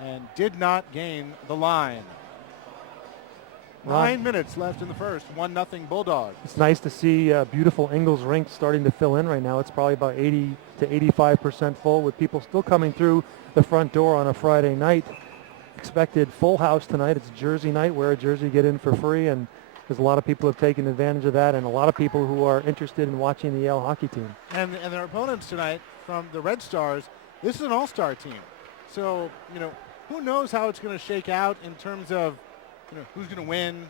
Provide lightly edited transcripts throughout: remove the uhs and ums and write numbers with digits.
and did not gain the line. Ron, 9 minutes left in the first, 1-0 Bulldogs. it's nice to see beautiful Ingalls Rink starting to fill in right now. It's probably about 80 to 85% full, with people still coming through the front door on a Friday night. Expected full house tonight. It's Jersey night. Wear a jersey, get in for free, and there's a lot of people who have taken advantage of that, and a lot of people who are interested in watching the Yale hockey team. And their opponents tonight from the Red Stars, this is an all-star team. So, who knows how it's going to shake out in terms of, who's going to win,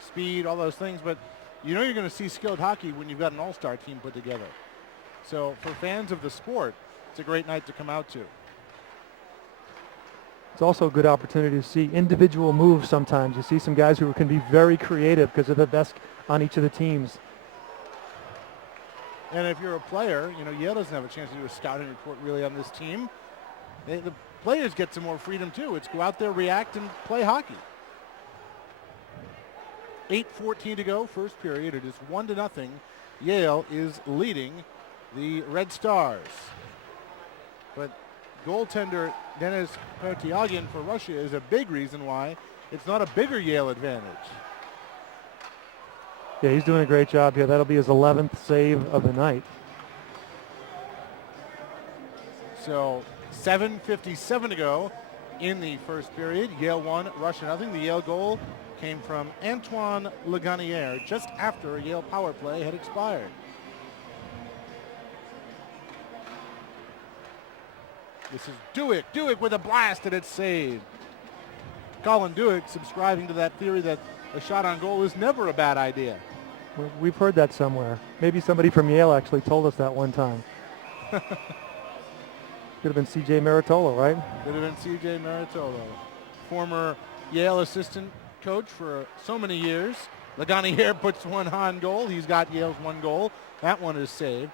speed, all those things. But you're going to see skilled hockey when you've got an all-star team put together. So for fans of the sport, it's a great night to come out to. It's also a good opportunity to see individual moves sometimes. You see some guys who can be very creative because they're the best on each of the teams. And if you're a player, Yale doesn't have a chance to do a scouting report really on this team. The players get some more freedom too. It's go out there, react, and play hockey. 8:14 to go, first period. It is 1-0. Yale is leading the Red Stars. But goaltender Denis Pertiagin for Russia is a big reason why it's not a bigger Yale advantage. Yeah, he's doing a great job here. That'll be his 11th save of the night. So 7:57 to go in the first period. Yale 1, Russia 0. The Yale goal came from Antoine Leganier just after a Yale power play had expired. This is Duick with a blast, and it's saved. Colin Duick subscribing to that theory that a shot on goal is never a bad idea. We've heard that somewhere. Maybe somebody from Yale actually told us that one time. Could have been C.J. Maritolo, right? Could have been C.J. Maritolo. Former Yale assistant coach for so many years. Leganier puts one on goal. He's got Yale's one goal. That one is saved.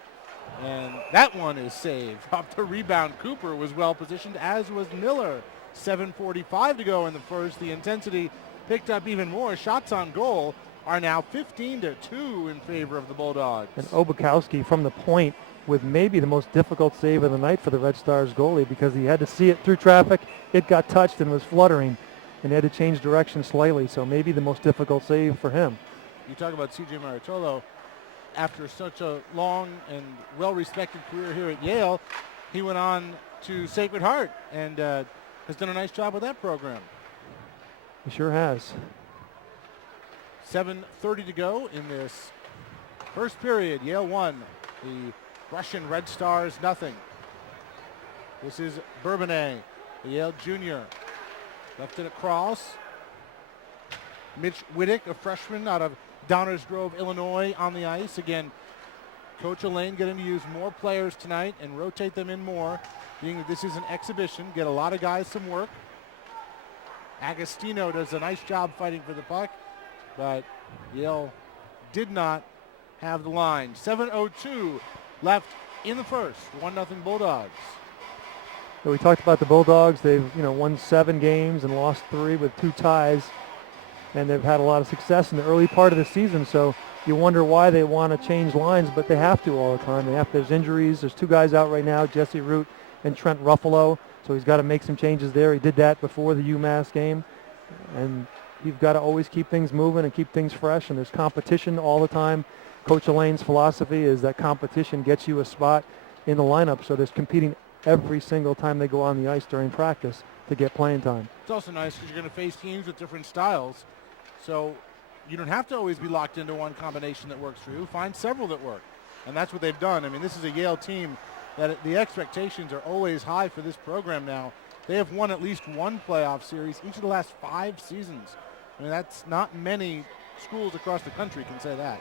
And that one is saved. Off the rebound, Cooper was well positioned, as was Miller. 7:45 to go in the first. The intensity picked up even more. Shots on goal are now 15-2 in favor of the Bulldogs. And Obukowski from the point with maybe the most difficult save of the night for the Red Stars goalie, because he had to see it through traffic. It got touched and was fluttering, and he had to change direction slightly. So maybe the most difficult save for him. You talk about C.J. Maritolo. After such a long and well-respected career here at Yale, he went on to Sacred Heart and has done a nice job with that program. He sure has. 7:30 to go in this first period. Yale 1, the Russian Red Stars 0. This is Bourbonnais, the Yale junior. Left it across. Mitch Wittick, a freshman out of Downers Grove, Illinois, on the ice. Again, Coach Elaine getting to use more players tonight and rotate them in more, being that this is an exhibition. Get a lot of guys some work. Agostino does a nice job fighting for the puck, but Yale did not have the line. 7:02 left in the first. 1-0 Bulldogs. So we talked about the Bulldogs. They've won 7 games and lost 3 with 2 ties. And they've had a lot of success in the early part of the season, so you wonder why they want to change lines, but they have to all the time. There's injuries. There's 2 guys out right now, Jesse Root and Trent Ruffalo, so he's got to make some changes there. He did that before the UMass game, and you've got to always keep things moving and keep things fresh, and there's competition all the time. Coach Elaine's philosophy is that competition gets you a spot in the lineup, so there's competing every single time they go on the ice during practice to get playing time. It's also nice because you're going to face teams with different styles. So you don't have to always be locked into one combination that works for you. Find several that work. And that's what they've done. I mean, this is a Yale team that the expectations are always high for this program now. They have won at least one playoff series each of the last 5 seasons. I mean, that's not many schools across the country can say that.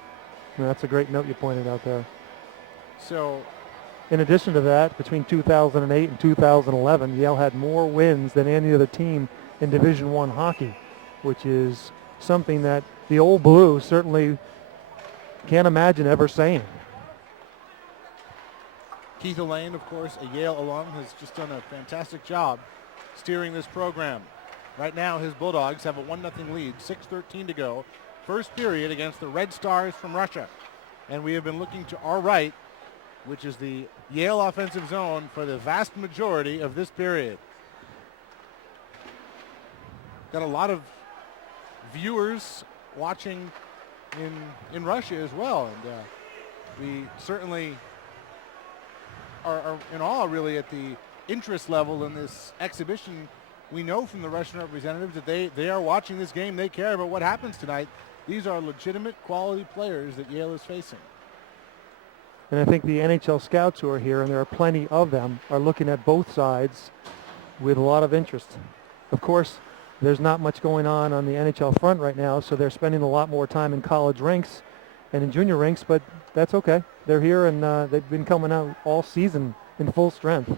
Yeah, that's a great note you pointed out there. So in addition to that, between 2008 and 2011, Yale had more wins than any other team in Division I hockey, which is something that the old blue certainly can't imagine ever saying. Keith Elaine, of course, a Yale alum, has just done a fantastic job steering this program. Right now, his Bulldogs have a 1-0 lead, 6:13 to go. First period against the Red Stars from Russia. And we have been looking to our right, which is the Yale offensive zone, for the vast majority of this period. got a lot of viewers watching in Russia as well, and we certainly are in awe really at the interest level in this exhibition. We know from the Russian representatives that they are watching this game. They care about what happens tonight. These are legitimate quality players that Yale is facing. And I think the NHL scouts who are here, and there are plenty of them, are looking at both sides with a lot of interest. Of course, there's not much going on the NHL front right now, so they're spending a lot more time in college rinks and in junior rinks, but that's okay. They're here, and they've been coming out all season in full strength.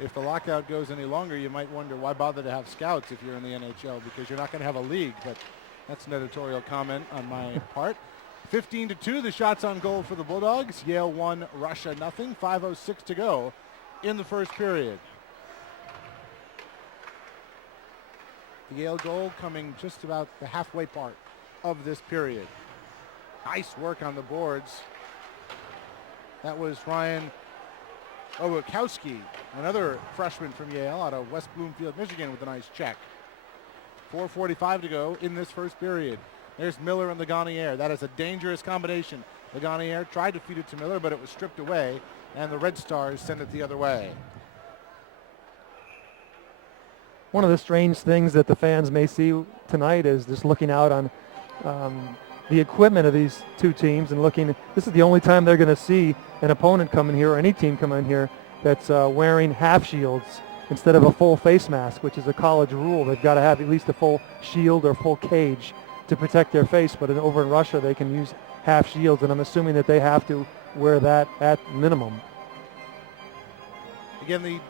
If the lockout goes any longer, you might wonder why bother to have scouts if you're in the NHL, because you're not going to have a league, but that's an editorial comment on my part. 15-2, the shots on goal for the Bulldogs. Yale 1, Russia nothing. 5:06 to go in the first period. The Yale goal coming just about the halfway part of this period. Nice work on the boards. That was Ryan Obakowski, another freshman from Yale out of West Bloomfield, Michigan, with a nice check. 4:45 to go in this first period. There's Miller and Lagunière. That is a dangerous combination. Lagunière tried to feed it to Miller, but it was stripped away, and the Red Stars sent it the other way. One of the strange things that the fans may see tonight is just looking out on the equipment of these two teams and looking. This is the only time they're going to see an opponent come in here, or any team come in here, that's wearing half shields instead of a full face mask, which is a college rule. They've got to have at least a full shield or full cage to protect their face, but over in Russia they can use half shields, and I'm assuming that they have to wear that at minimum. Again,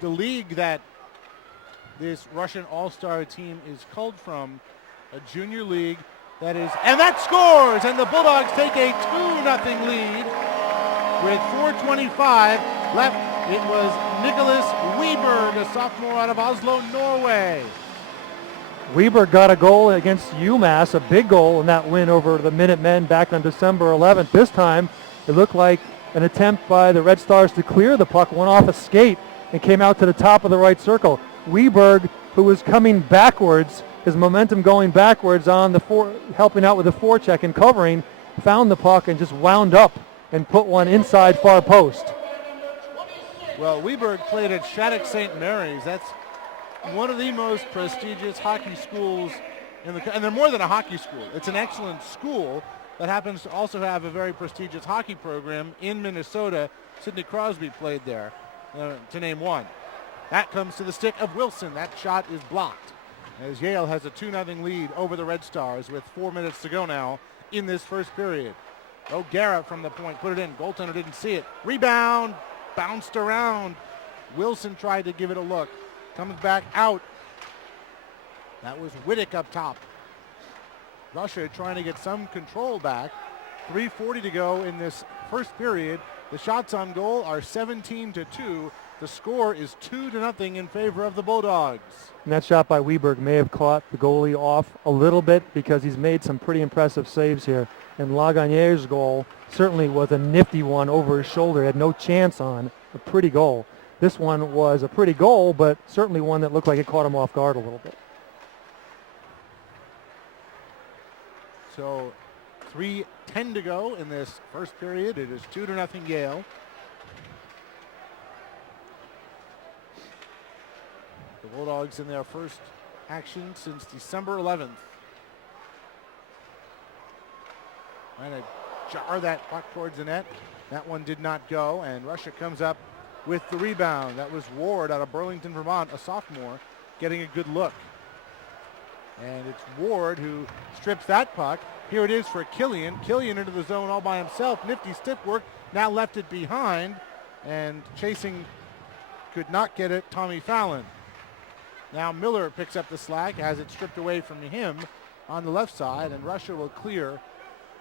the league that this Russian all-star team is called from, a junior league that is, and that scores, and the Bulldogs take a 2-0 lead with 4:25 left. It was Nicholas Wiberg, a sophomore out of Oslo, Norway. Wiberg got a goal against UMass, a big goal in that win over the Minutemen back on December 11th. This time, it looked like an attempt by the Red Stars to clear the puck, went off a skate and came out to the top of the right circle. Wiberg, who was coming backwards, his momentum going backwards on the helping out with the forecheck and covering, found the puck and just wound up and put one inside far post. Well, Wiberg played at Shattuck St. Mary's. That's one of the most prestigious hockey schools and they're more than a hockey school. It's an excellent school that happens to also have a very prestigious hockey program in Minnesota. Sidney Crosby played there, to name one. That comes to the stick of Wilson. That shot is blocked as Yale has a 2-0 lead over the Red Stars with 4 minutes to go now in this first period. O'Gara from the point, put it in. Goaltender didn't see it. Rebound, bounced around. Wilson tried to give it a look. Comes back out. That was Wittick up top. Russia trying to get some control back. 3:40 to go in this first period. The shots on goal are 17-2. The score is 2-0 in favor of the Bulldogs. And that shot by Wiberg may have caught the goalie off a little bit because he's made some pretty impressive saves here. And Lagunière's goal certainly was a nifty one over his shoulder. He had no chance on a pretty goal. This one was a pretty goal, but certainly one that looked like it caught him off guard a little bit. So 3:10 to go in this first period. It is 2-0 Yale. The Bulldogs in their first action since December 11th. Trying to jar that puck towards the net. That one did not go, and Russia comes up with the rebound. That was Ward out of Burlington, Vermont, a sophomore, getting a good look. And it's Ward who strips that puck. Here it is for Killian. Killian into the zone all by himself. Nifty stick work. Now left it behind. And chasing could not get it. Tommy Fallon. Now Miller picks up the slack, has it stripped away from him on the left side. And Russia will clear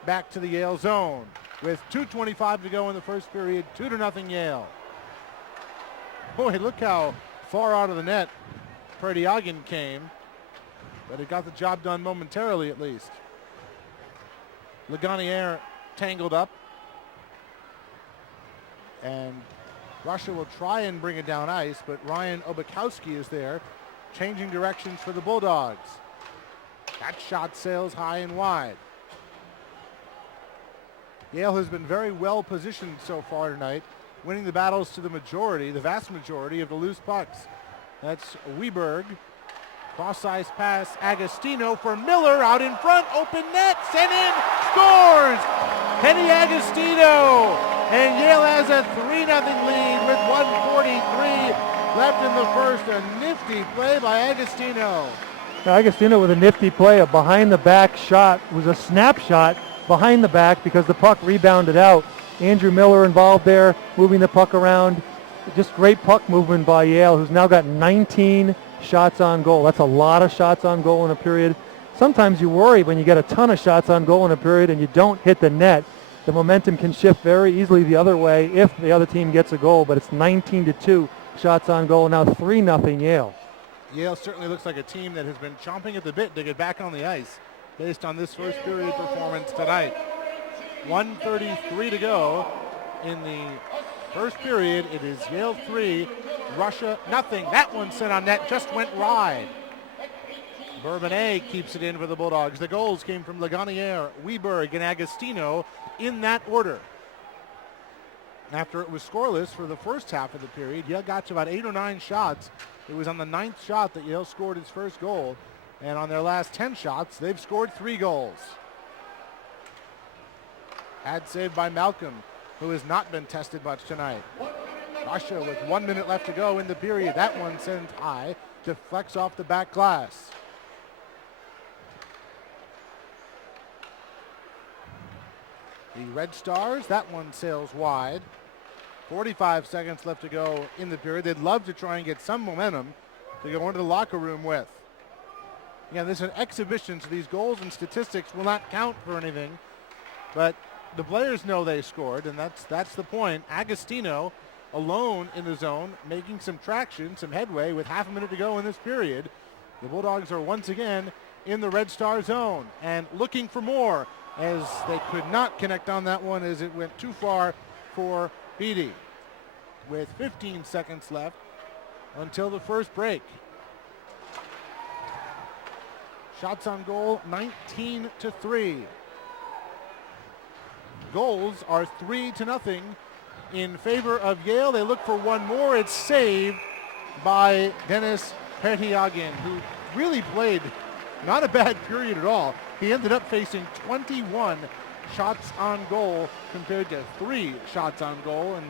back to the Yale zone. With 2:25 to go in the first period. 2-0 Yale. Boy, look how far out of the net Perdiagin came. But it got the job done momentarily at least. Lagunière tangled up. And Russia will try and bring it down ice, but Ryan Obakowski is there changing directions for the Bulldogs. That shot sails high and wide. Yale has been very well positioned so far tonight, winning the battles to the vast majority of the loose pucks. That's Weberg. Cross-ice pass, Agostino for Miller out in front, open net, sent in, scores! Kenny Agostino! And Yale has a 3-0 lead with 1:43 left in the first. A nifty play by Agostino. Agostino with a nifty play, a behind-the-back shot. It was a snapshot behind the back because the puck rebounded out. Andrew Miller involved there, moving the puck around. Just great puck movement by Yale, who's now got 19 shots on goal. That's a lot of shots on goal in a period. Sometimes you worry when you get a ton of shots on goal in a period and you don't hit the net. The momentum can shift very easily the other way if the other team gets a goal, but it's 19-2 shots on goal, now 3-0 Yale. Yale certainly looks like a team that has been chomping at the bit to get back on the ice based on this first period performance tonight. 1:33 to go in the first period. It is Yale 3, Russia nothing. That one sent on net, just went wide. Bourbonnais keeps it in for the Bulldogs. The goals came from Lagunière, Weberg, and Agostino in that order. After it was scoreless for the first half of the period, Yale got to about 8 or 9 shots. It was on the 9th shot that Yale scored its first goal. And on their last 10 shots, they've scored 3 goals. Ad save by Malcolm, who has not been tested much tonight. Russia with 1 minute left to go in the period. That one sent high, deflects off the back glass. The Red Stars, that one sails wide. 45 seconds left to go in the period. They'd love to try and get some momentum to go into the locker room with. Again, this is an exhibition, so these goals and statistics will not count for anything. But the players know they scored, and that's the point. Agostino alone in the zone, making some traction, some headway with half a minute to go in this period. The Bulldogs are once again in the Red Star zone and looking for more, as they could not connect on that one as it went too far for Beatty. With 15 seconds left until the first break. Shots on goal, 19-3. Goals are 3-0 in favor of Yale. They look for one more. It's saved by Dennis Pertiagin, who really played not a bad period at all. He ended up facing 21 shots on goal compared to 3 shots on goal, and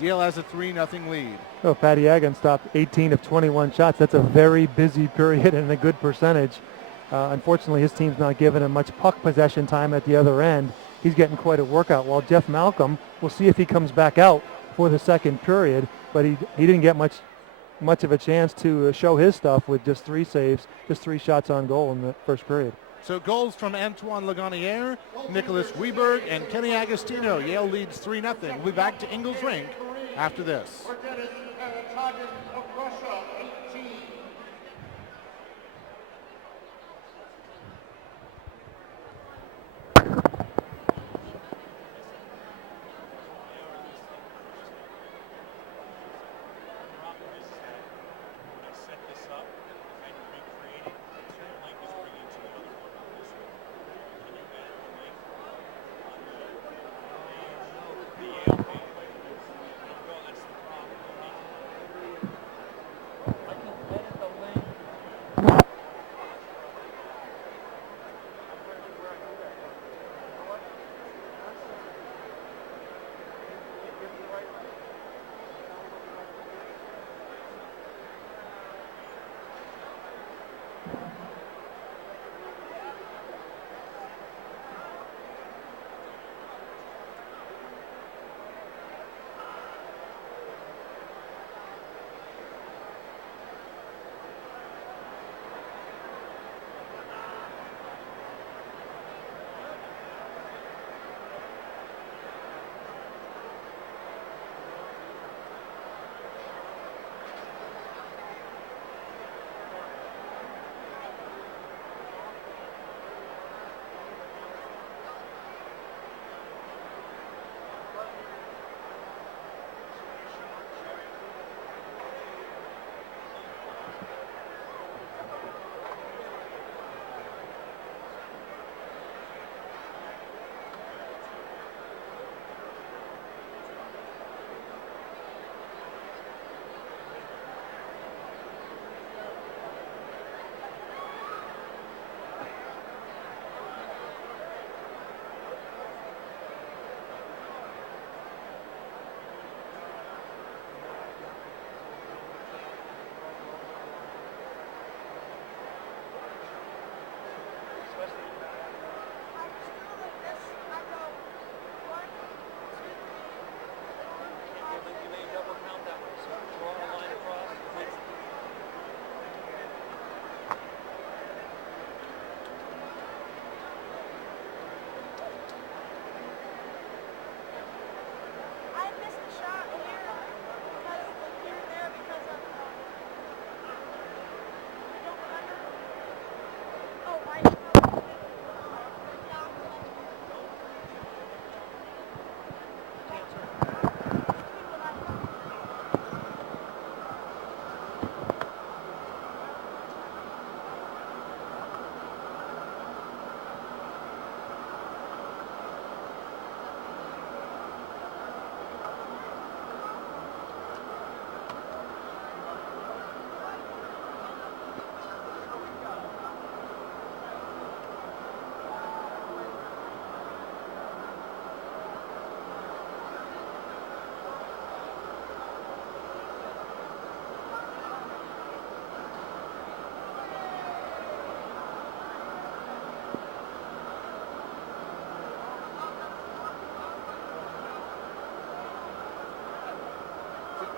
Yale has a 3-0 lead. Oh, Pertiagin stopped 18 of 21 shots. That's a very busy period and a good percentage. Unfortunately, his team's not giving him much puck possession time at the other end. He's getting quite a workout. While Jeff Malcolm, we'll see if he comes back out for the second period, but he didn't get much of a chance to show his stuff with just 3 saves, just 3 shots on goal in the first period. So goals from Antoine Lagunière, Nicholas Weberg, and Kenny Agostino. Yale leads 3-0. We'll be back to Ingles Rink after this.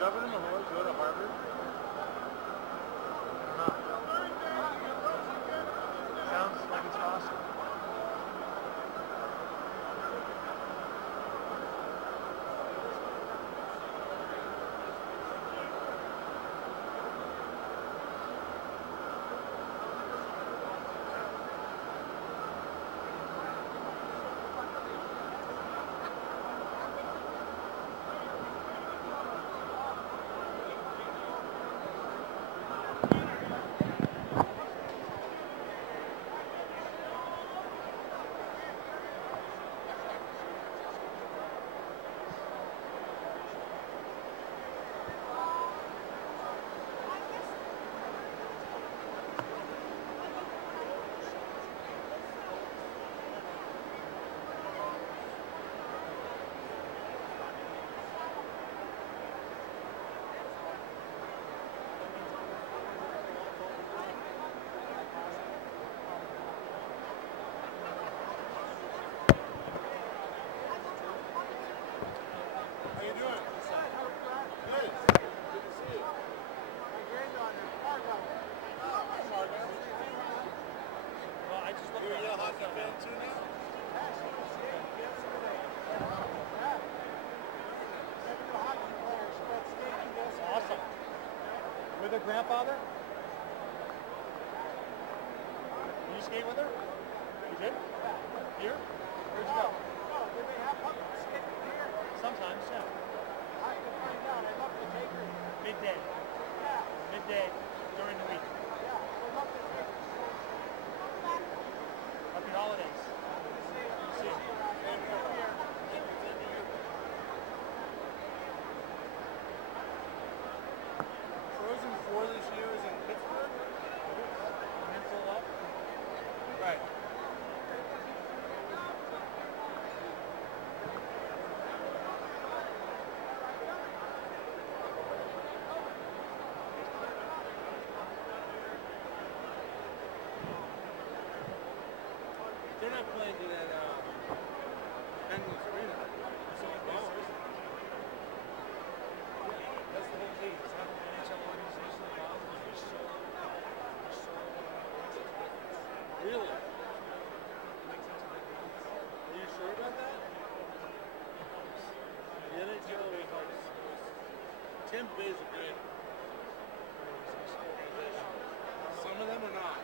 Governor Malone go to Harvard? Sounds like it's possible. Awesome. With her grandfather? Did you skate with her? You did? Here? Where'd you go? Oh, did they have public skating here? Sometimes, yeah. I can find out. I'd love to take her. Midday. Yeah. Midday during the week. Yeah, I'd love to take her. Happy holidays. See you. Frozen 4 this year is in Pittsburgh. Pencil up. Right. They're not playing to that Penguins Arena. That's the whole team. It's not an NHL organization involved. Really? Are you sure about that? The NHL is Tim Bay's a good. Some of them are not.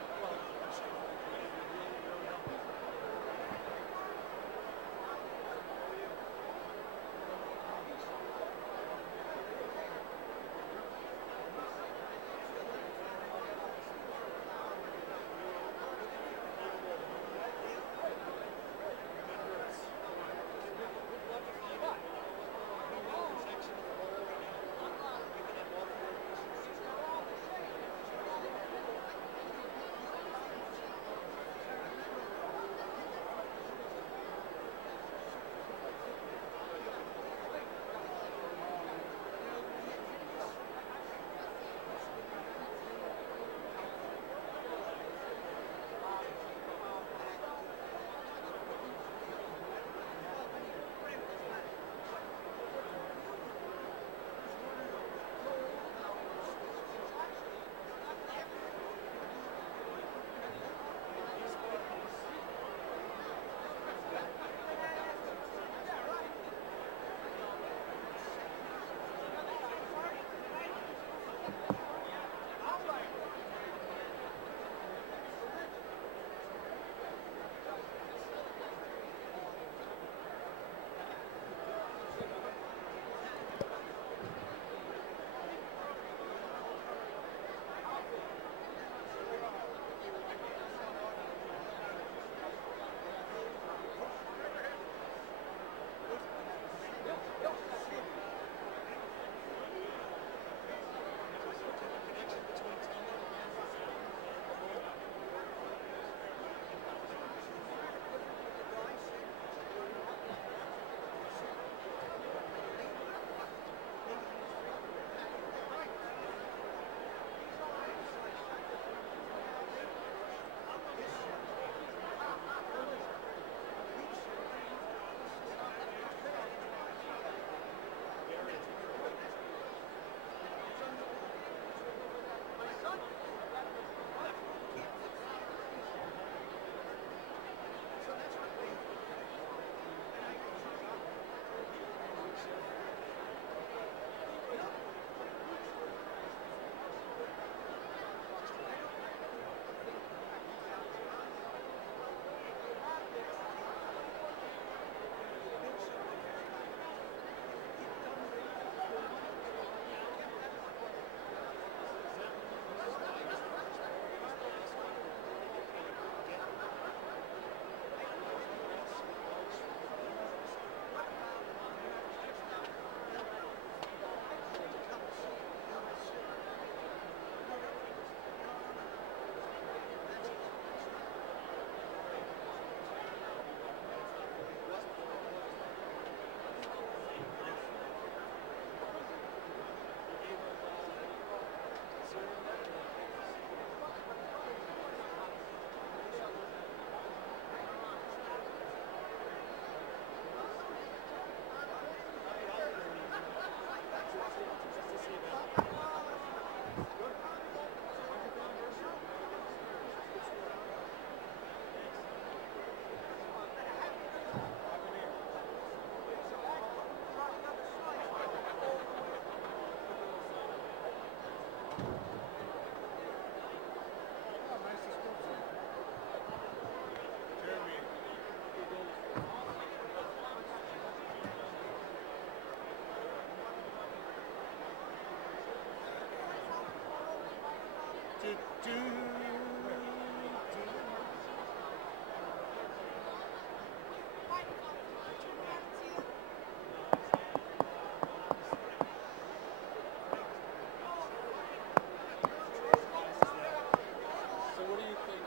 So what do you think?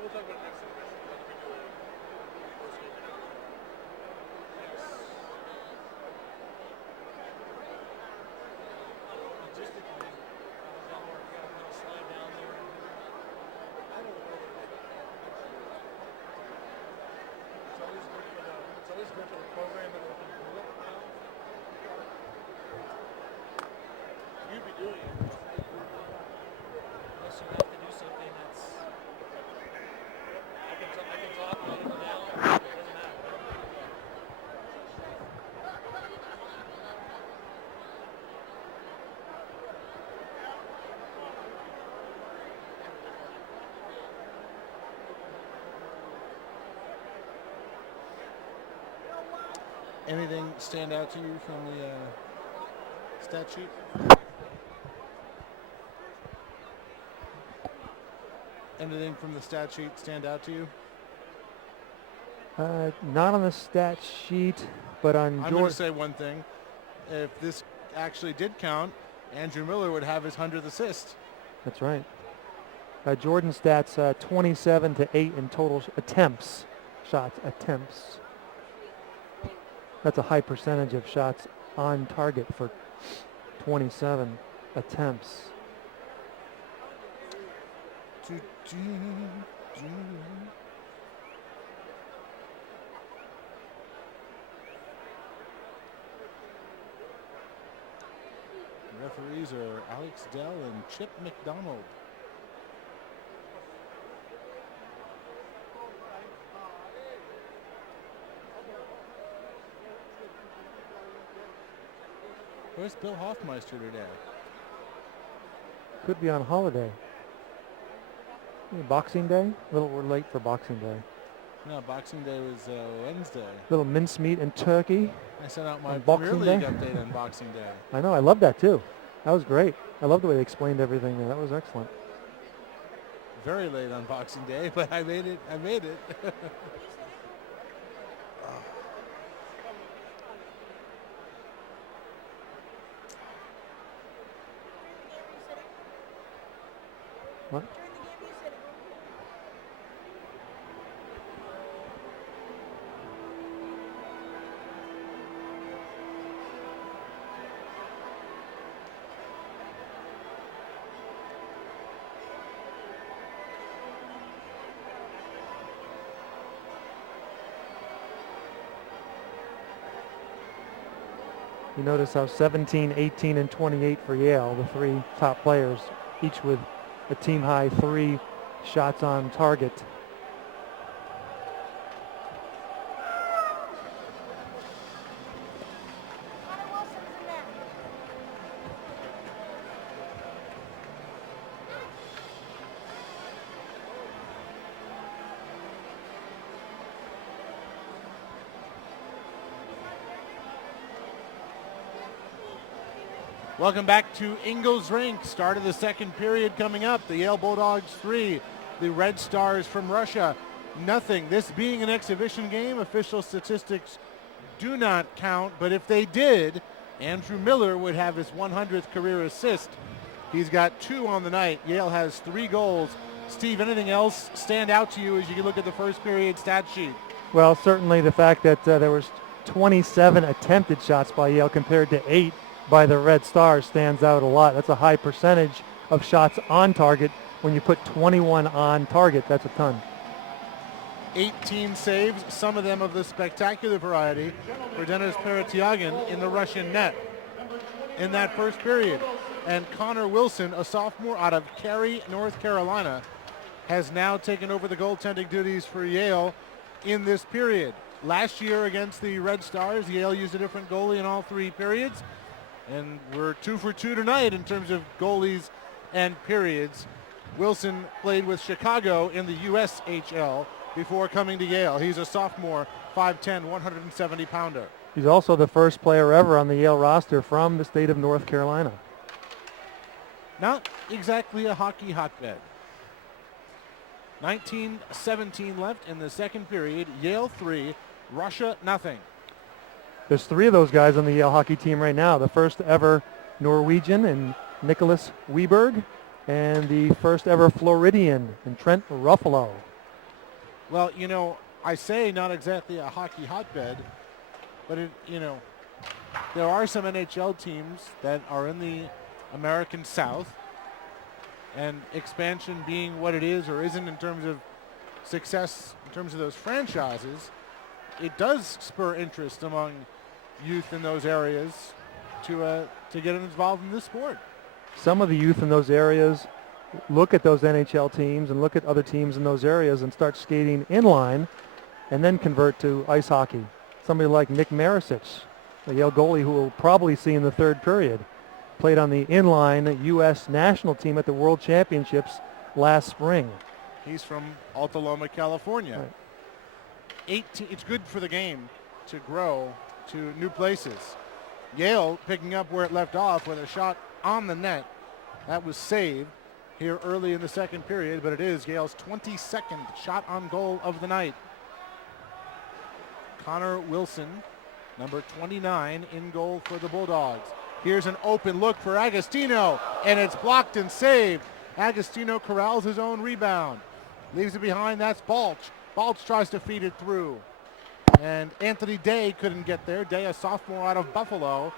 We'll talk about next semester. What are we doing? First game now. Yes. Logistically, how hard you gotta kind of slide down there. I don't know. It's always good for the program that we can do it now. You'd be doing it. Unless you have to do something that's. I can talk about it now. It doesn't matter. Anything stand out to you from the stat sheet? Anything from the stat sheet stand out to you? Not on the stat sheet, but on I'm going Jordan. to say one thing. If this actually did count, Andrew Miller would have his 100th assist. That's right. Jordan stats 27 to 8 in total attempts, shots attempts. That's a high percentage of shots on target for 27 attempts. Referees are Alex Dell and Chip McDonald. Where's Bill Hoffmeister today? Could be on holiday. Boxing Day? A little we're late for Boxing Day. No, Boxing Day was Wednesday. Little mincemeat and turkey. I sent out my On Premier Boxing League Day? update on Boxing Day. I know, I love that too. That was great. I love the way they explained everything there. That was excellent. Very late on Boxing Day, but I made it. I made it. What? You notice how 17, 18, and 28 for Yale, the three top players, each with a team high 3 shots on target. Welcome back to Ingalls Rink. Start of the second period coming up. The Yale Bulldogs 3, the Red Stars from Russia nothing. This being an exhibition game, official statistics do not count, but if they did, Andrew Miller would have his 100th career assist. He's got 2 on the night. Yale has 3 goals. Steve, anything else stand out to you as you look at the first period stat sheet? Well, certainly the fact that there was 27 attempted shots by Yale compared to 8 by the Red Stars stands out a lot. That's a high percentage of shots on target. When you put 21 on target, that's a ton. 18 saves, some of them of the spectacular variety for Denis Peretiagin in the Russian net in that first period. And Connor Wilson, a sophomore out of Cary, North Carolina, has now taken over the goaltending duties for Yale in this period. Last year against the Red Stars, Yale used a different goalie in all 3 periods. And we're 2 for 2 tonight in terms of goalies and periods. Wilson played with Chicago in the USHL before coming to Yale. He's a sophomore, 5'10", 170-pounder. He's also the first player ever on the Yale roster from the state of North Carolina. not exactly a hockey hotbed. 19:17 left in the second period. Yale 3, Russia nothing. There's 3 of those guys on the Yale hockey team right now. The first ever Norwegian in Nicholas Weberg, and the first ever Floridian in Trent Ruffalo. Well, I say not exactly a hockey hotbed, but there are some NHL teams that are in the American South, and expansion being what it is or isn't in terms of success in terms of those franchises, it does spur interest among youth in those areas to get involved in this sport. Some of the youth in those areas look at those NHL teams and look at other teams in those areas and start skating inline and then convert to ice hockey. Somebody like Nick Marisic, the Yale goalie who we'll probably see in the third period, played on the inline U.S. national team at the World Championships last spring. He's from Alta Loma, California. Right. It's good for the game to grow to new places. Yale picking up where it left off with a shot on the net. That was saved here early in the second period, but it is Yale's 22nd shot on goal of the night. Connor Wilson, number 29, in goal for the Bulldogs. Here's an open look for Agostino, and it's blocked and saved. Agostino corrals his own rebound. Leaves it behind, that's Balch. Balch tries to feed it through. And Anthony Day couldn't get there. Day, a sophomore out of Buffalo.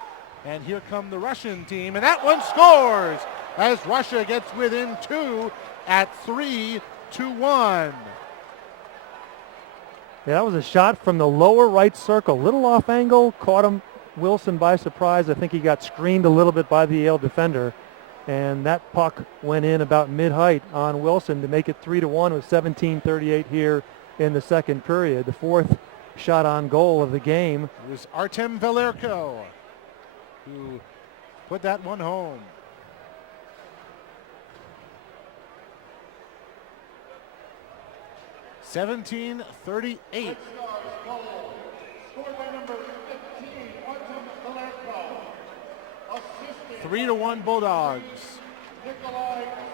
And here come the Russian team, and that one scores as Russia gets within 2 at 3-1. Yeah, that was a shot from the lower right circle. Little off angle, caught him, Wilson, by surprise. I think he got screened a little bit by the Yale defender. And that puck went in about mid-height on Wilson to make it 3-1 with 17:38 here in the second period. The fourth shot on goal of the game. It was Artem Velerko who put that one home. $17:38. 3-1 Bulldogs.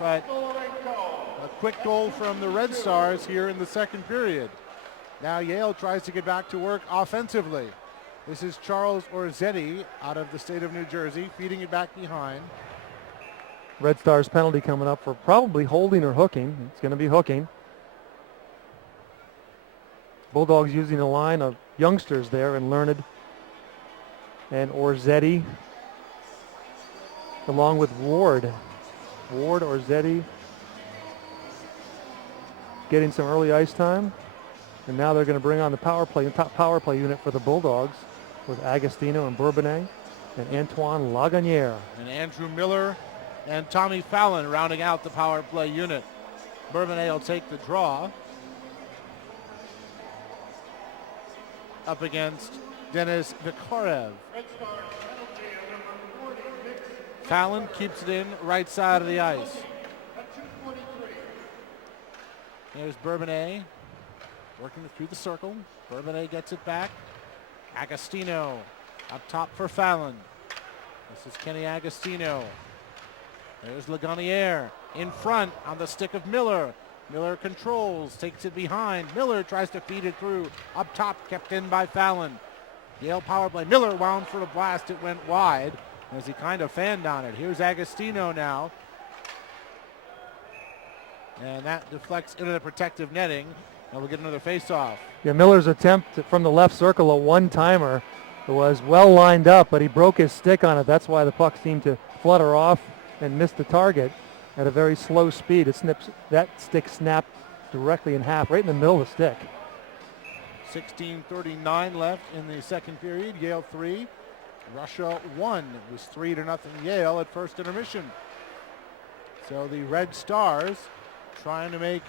But a quick goal from the Red Stars here in the second period. Now Yale tries to get back to work offensively. This is Charles Orzetti out of the state of New Jersey, feeding it back behind. Red Stars penalty coming up for probably holding or hooking. It's going to be hooking. Bulldogs using a line of youngsters there in Learned and Orzetti, along with Ward. Ward, Orzetti getting some early ice time. And now they're going to bring on the power play, top power play unit for the Bulldogs with Agostino and Bourbonnais and Antoine Lagagnère. And Andrew Miller and Tommy Fallon rounding out the power play unit. Bourbonnais will take the draw up against Denis Vikarev. Fallon keeps it in right side of the ice. There's Bourbonnais working through the circle. Bourbonnais gets it back. Agostino up top for Fallon. This is Kenny Agostino. There's Lagagnère in front on the stick of Miller. Miller controls, takes it behind. Miller tries to feed it through. Up top, kept in by Fallon. Yale power play. Miller wound for the blast. It went wide as he kind of fanned on it. Here's Agostino now. And that deflects into the protective netting. And we'll get another face-off. Yeah, Miller's attempt from the left circle, a one-timer, was well lined up, but he broke his stick on it. That's why the puck seemed to flutter off and miss the target at a very slow speed. That stick snapped directly in half, right in the middle of the stick. 16:39 left in the second period. Yale 3, Russia 1. It was 3-0 Yale at first intermission. So the Red Stars trying to make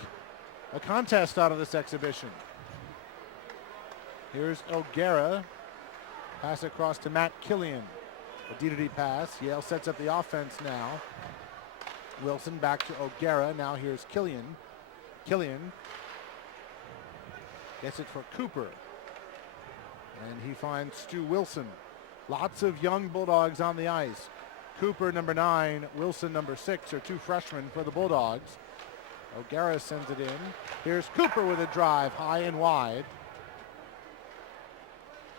a contest out of this exhibition. Here's O'Gara. Pass across to Matt Killian. A D-to-D pass. Yale sets up the offense now. Wilson back to O'Gara. Now here's Killian. Killian gets it for Cooper. And he finds Stu Wilson. Lots of young Bulldogs on the ice. Cooper, number 9, Wilson, number 6, are two freshmen for the Bulldogs. O'Gara sends it in. Here's Cooper with a drive, high and wide.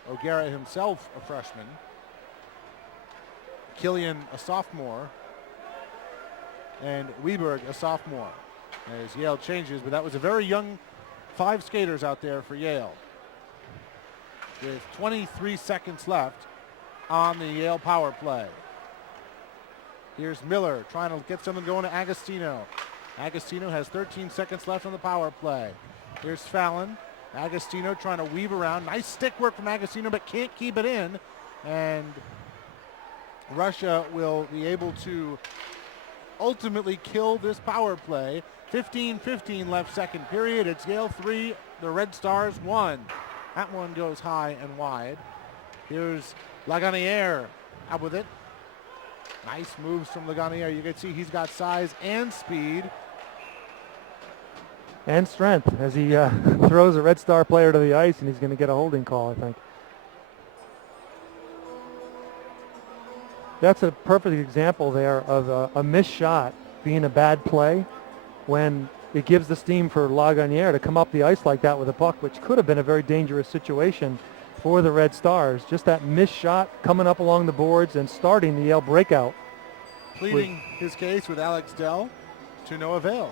O'Gara himself a freshman. Killian a sophomore. And Weberg a sophomore. As Yale changes, but that was a very young 5 skaters out there for Yale. With 23 seconds left on the Yale power play. Here's Miller trying to get something going to Agostino. Agostino has 13 seconds left on the power play. Here's Fallon. Agostino trying to weave around. Nice stick work from Agostino, but can't keep it in. And Russia will be able to ultimately kill this power play. 15-15 left second period. It's Yale 3, the Red Stars 1. That one goes high and wide. Here's Lagunière out with it. Nice moves from Lagunière. You can see he's got size and speed. And strength as he throws a Red Star player to the ice, and he's going to get a holding call, I think. That's a perfect example there of a missed shot being a bad play when it gives the steam for Lagunière to come up the ice like that with a puck, which could have been a very dangerous situation for the Red Stars. Just that missed shot coming up along the boards and starting the Yale breakout. Pleading his case with Alex Dell to no avail.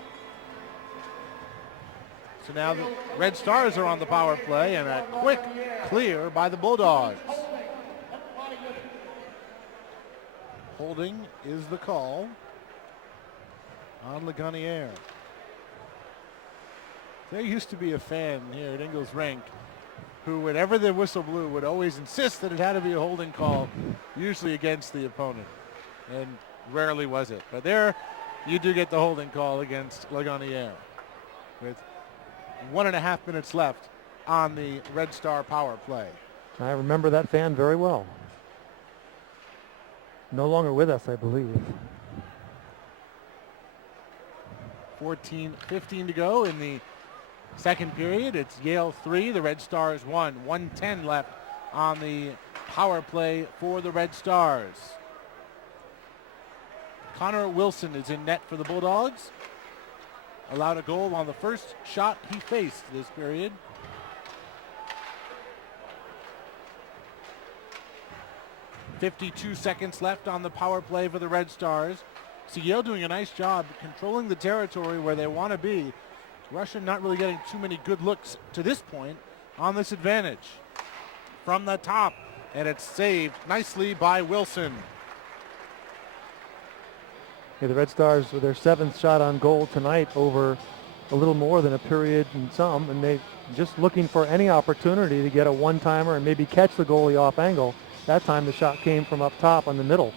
So now the Red Stars are on the power play, and a quick clear by the Bulldogs. Holding is the call on Lagunière. There used to be a fan here at Ingles Rink who, whenever the whistle blew, would always insist that it had to be a holding call, usually against the opponent. And rarely was it. But there you do get the holding call against Lagunière with 1.5 minutes left on the Red Star power play. I remember that fan very well. No longer with us, I believe. 14-15 to go in the second period. It's Yale 3, the Red Stars 1. 1:10 left on the power play for the Red Stars. Connor Wilson is in net for the Bulldogs. Allowed a goal on the first shot he faced this period. .52 seconds left on the power play for the Red Stars. So Yale doing a nice job controlling the territory where they want to be. Russia not really getting too many good looks to this point on this advantage. From the top, and it's saved nicely by Wilson. Yeah, the Red Stars with their 7th shot on goal tonight over a little more than a period and some, and they just looking for any opportunity to get a one-timer and maybe catch the goalie off angle. That time the shot came from up top on the middle.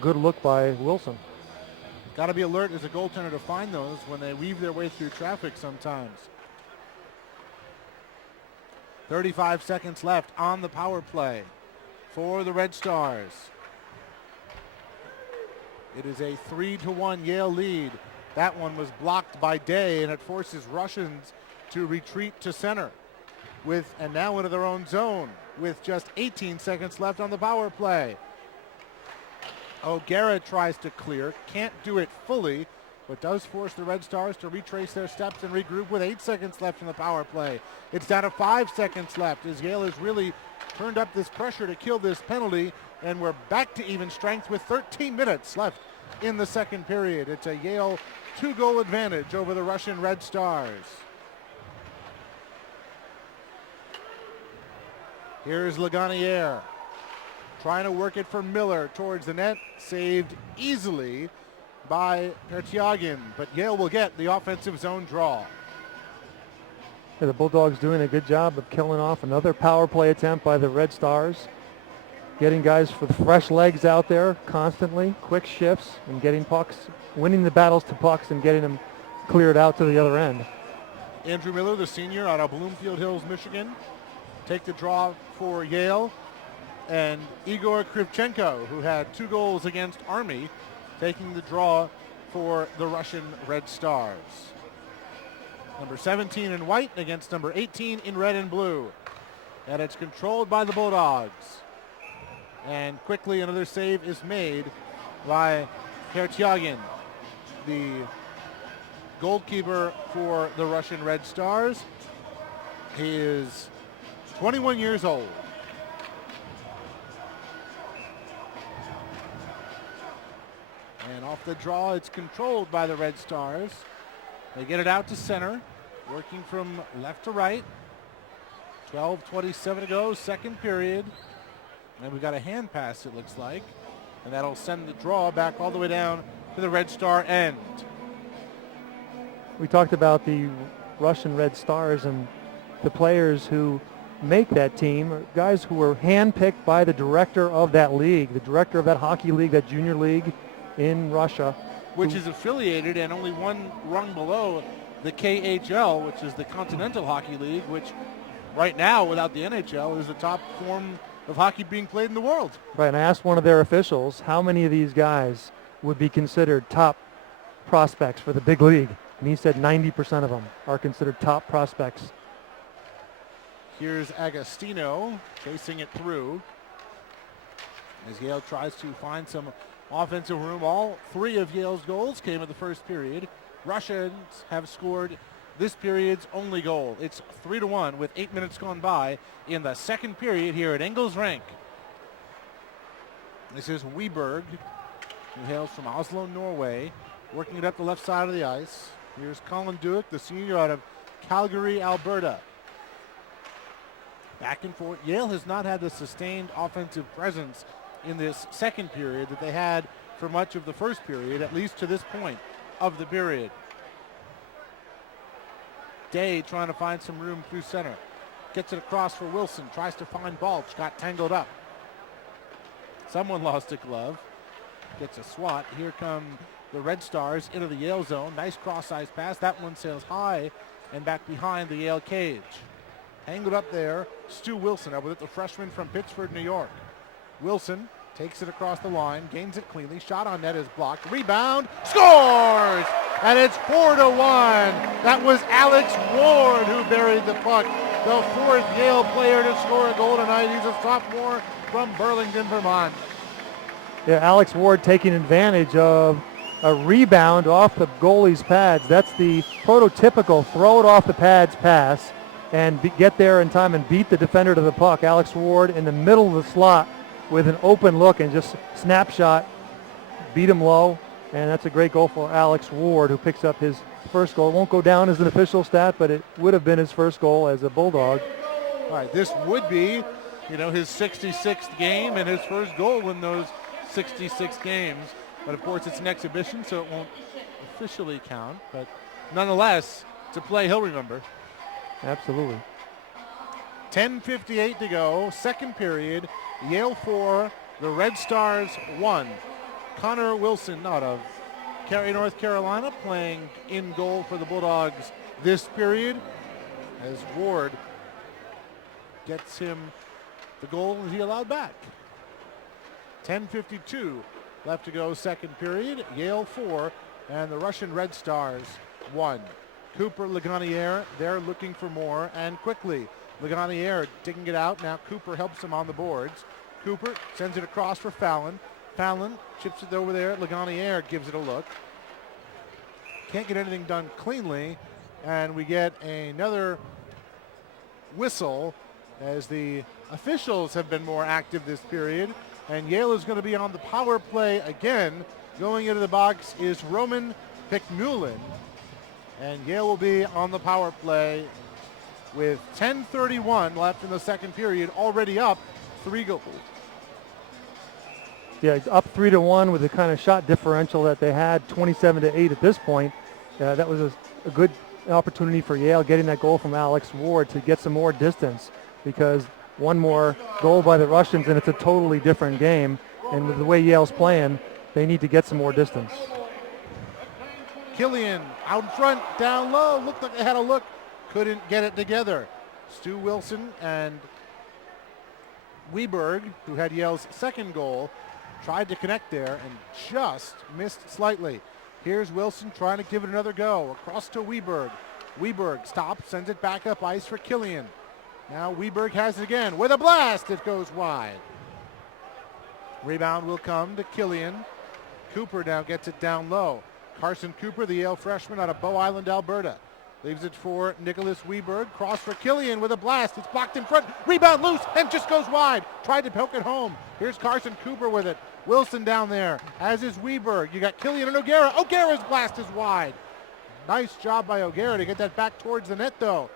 Good look by Wilson. Got to be alert as a goaltender to find those when they weave their way through traffic sometimes. 35 seconds left on the power play for the Red Stars. It is a 3-1 Yale lead. That one was blocked by Day, and it forces Russians to retreat to center and now into their own zone with just 18 seconds left on the power play. O'Gara tries to clear, can't do it fully, but does force the Red Stars to retrace their steps and regroup with 8 seconds left in the power play. It's down to 5 seconds left as Yale has really turned up this pressure to kill this penalty, and we're back to even strength with 13 minutes left in the second period. It's a Yale 2-goal advantage over the Russian Red Stars. Here's Lagunière trying to work it for Miller towards the net. Saved easily by Pertyagin, but Yale will get the offensive zone draw. Yeah, the Bulldogs doing a good job of killing off another power play attempt by the Red Stars. Getting guys with fresh legs out there constantly, quick shifts, and getting pucks, winning the battles to pucks and getting them cleared out to the other end. Andrew Miller, the senior out of Bloomfield Hills, Michigan, take the draw for Yale. And Igor Krivchenko, who had 2 goals against Army, taking the draw for the Russian Red Stars. Number 17 in white against number 18 in red and blue. And it's controlled by the Bulldogs. And quickly another save is made by Pertyagin, the goalkeeper for the Russian Red Stars. He is 21 years old. And off the draw, it's controlled by the Red Stars. They get it out to center, working from left to right. 12:27 to go, second period. And we got a hand pass, it looks like. And that'll send the draw back all the way down to the Red Star end. We talked about the Russian Red Stars and the players who make that team, are guys who were handpicked by the director of that league, the director of that hockey league, that junior league in Russia. Which is affiliated and only one rung below the KHL, which is the Continental Hockey League, which right now, without the NHL, is the top form of hockey being played in the world. Right, and I asked one of their officials how many of these guys would be considered top prospects for the big league. And he said 90% of them are considered top prospects. Here's Agostino chasing it through as Yale tries to find some offensive room. All three of Yale's goals came in the first period. Russians have scored this period's only goal. It's 3-1 with 8 minutes gone by in the second period here at Engels Rink. This is Weberg, who hails from Oslo, Norway, working it up the left side of the ice. Here's Colin Duick, the senior out of Calgary, Alberta. Back and forth. Yale has not had the sustained offensive presence in this second period that they had for much of the first period, at least to this point of the period. Day trying to find some room through center. Gets it across for Wilson. Tries to find Balch. Got tangled up. Someone lost a glove. Gets a swat. Here come the Red Stars into the Yale zone. Nice cross-ice pass. That one sails high and back behind the Yale cage. Tangled up there. Stu Wilson up with it, the freshman from Pittsford, New York. Wilson takes it across the line, gains it cleanly. Shot on net is blocked. Rebound, scores! And it's 4-1. That was Alex Ward who buried the puck. The fourth Yale player to score a goal tonight. He's a sophomore from Burlington, Vermont. Yeah, Alex Ward taking advantage of a rebound off the goalie's pads. That's the prototypical throw it off the pads pass and get there in time and beat the defender to the puck. Alex Ward in the middle of the slot with an open look and just snapshot, beat him low, and that's a great goal for Alex Ward, who picks up his first goal. It won't go down as an official stat, but it would have been his first goal as a Bulldog. All right, this would be, his 66th game and his first goal in those 66 games. But of course, it's an exhibition, so it won't officially count. But nonetheless, it's a play he'll remember. Absolutely. 10:58 to go, second period. Yale 4, the Red Stars 1. Connor Wilson out of Cary, North Carolina, playing in goal for the Bulldogs this period as Ward gets him the goal he allowed back. 10:52 left to go, second period. Yale 4 and the Russian Red Stars 1. Cooper, Laganiere, they're looking for more and quickly. Laganiere digging it out. Now Cooper helps him on the boards. Cooper sends it across for Fallon. Fallon chips it over there. Laganiere gives it a look. Can't get anything done cleanly. And we get another whistle as the officials have been more active this period. And Yale is going to be on the power play again. Going into the box is Roman Pickmulin. And Yale will be on the power play with 10:31 left in the second period, already up 3 goals. Yeah, it's up 3-1 with the kind of shot differential that they had, 27-8 at this point. That was a good opportunity for Yale, getting that goal from Alex Ward to get some more distance, because one more goal by the Russians and it's a totally different game. And with the way Yale's playing, they need to get some more distance. Killian out in front, down low. Looked like they had a look. Couldn't get it together. Stu Wilson and Weberg, who had Yale's second goal, tried to connect there and just missed slightly. Here's Wilson trying to give it another go. Across to Weberg. Weberg stops, sends it back up ice for Killian. Now Weberg has it again. With a blast, it goes wide. Rebound will come to Killian. Cooper now gets it down low. Carson Cooper, the Yale freshman out of Bow Island, Alberta. Leaves it for Nicholas Weberg. Cross for Killian with a blast. It's blocked in front. Rebound loose and just goes wide. Tried to poke it home. Here's Carson Cooper with it. Wilson down there, as is Weberg. You got Killian and O'Gara. O'Gara's blast is wide. Nice job by O'Gara to get that back towards the net, though.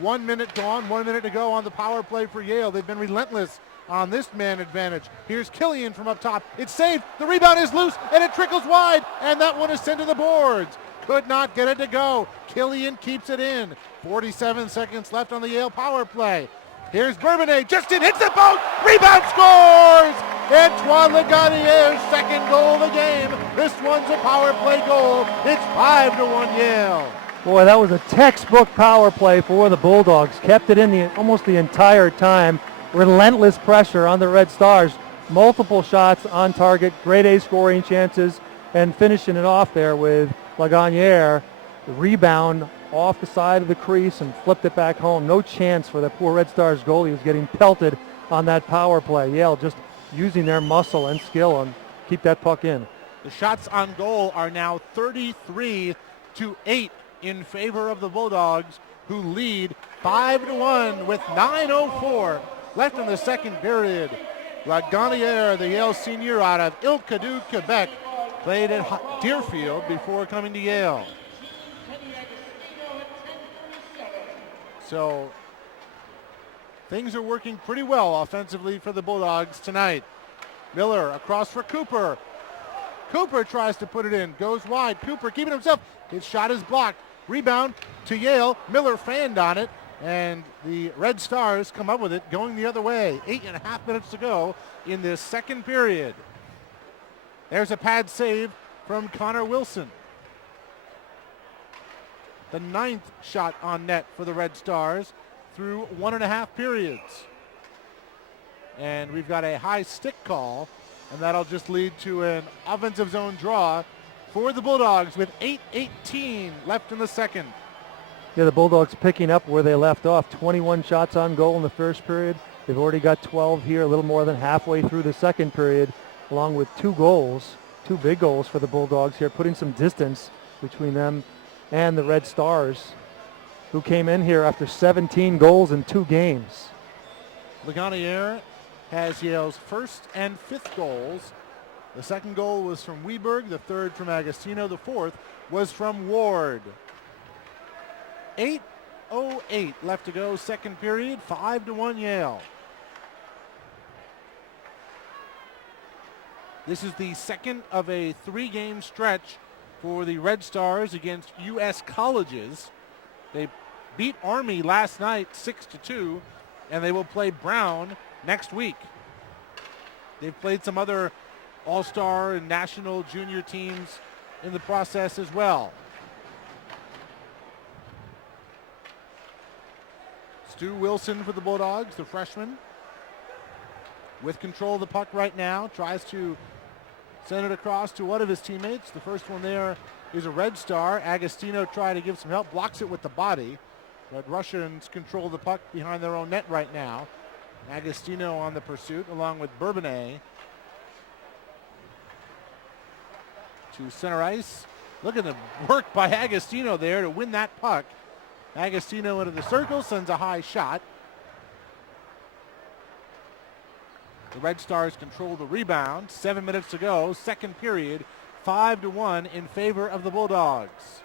1 minute gone, 1 minute to go on the power play for Yale. They've been relentless on this man advantage. Here's Killian from up top. It's saved. The rebound is loose, and it trickles wide, and that one is sent to the boards. Could not get it to go. Killian keeps it in. 47 seconds left on the Yale power play. Here's Bourbonnais. Justin hits the post. Rebound scores! Antoine Laganier's second goal of the game. This one's a power play goal. It's 5-1 Yale. Boy, that was a textbook power play for the Bulldogs. Kept it in almost the entire time. Relentless pressure on the Red Stars. Multiple shots on target. Grade A scoring chances. And finishing it off there with Laganier. The rebound off the side of the crease and flipped it back home. No chance for the poor Red Stars goalie, who's getting pelted on that power play. Yale just using their muscle and skill and keep that puck in. The shots on goal are now 33-8 in favor of the Bulldogs, who lead 5-1 with 9:04 left in the second period. Laganier, the Yale senior out of Île-Cadeau, Quebec, played at Deerfield before coming to Yale. So things are working pretty well offensively for the Bulldogs tonight. Miller across for Cooper. Cooper tries to put it in, goes wide. Cooper keeping himself. His shot is blocked. Rebound to Yale. Miller fanned on it, and the Red Stars come up with it going the other way. 8.5 minutes to go in this second period. There's a pad save from Connor Wilson. The 9th shot on net for the Red Stars through 1.5 periods. And we've got a high stick call, and that'll just lead to an offensive zone draw for the Bulldogs with 8:18 left in the second. Yeah, the Bulldogs picking up where they left off. 21 shots on goal in the first period. They've already got 12 here, a little more than halfway through the second period, along with 2 goals, 2 big goals for the Bulldogs here, putting some distance between them and the Red Stars, who came in here after 17 goals in 2 games. Laganier has Yale's first and 5th goals. The second goal was from Weberg, the third from Agostino, the fourth was from Ward. 8:08 left to go, second period, 5-1 Yale. This is the second of a 3-game stretch for the Red Stars against U.S. colleges. They beat Army last night 6-2, and they will play Brown next week. They've played some other all-star and national junior teams in the process as well. Stu Wilson for the Bulldogs, the freshman, with control of the puck right now, tries to send it across to one of his teammates. The first one there is a Red Star. Agostino trying to give some help, blocks it with the body, but Russians control the puck behind their own net right now. Agostino on the pursuit along with Bourbonnais. To center ice. Look at the work by Agostino there to win that puck. Agostino into the circle, sends a high shot. The Red Stars control the rebound. 7 minutes to go, second period, 5-1 in favor of the Bulldogs.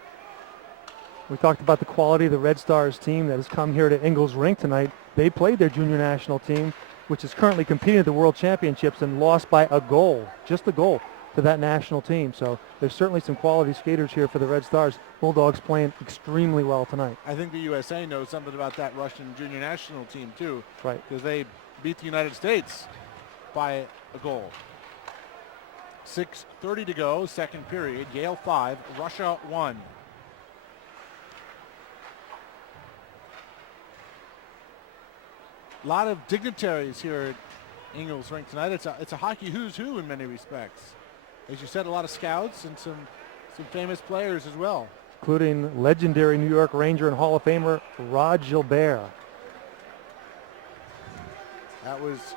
We talked about the quality of the Red Stars team that has come here to Ingalls Rink tonight. They played their junior national team, which is currently competing at the World Championships, and lost by a goal, just a goal, to that national team. So there's certainly some quality skaters here for the Red Stars. Bulldogs playing extremely well tonight. I think the USA knows something about that Russian junior national team too. Right. Because they beat the United States by a goal. 6:30 to go, second period. Yale 5, Russia 1. A lot of dignitaries here at Ingalls Rink tonight. It's a hockey who's who in many respects. As you said, a lot of scouts and some famous players as well, including legendary New York Ranger and Hall of Famer Rod Gilbert. That was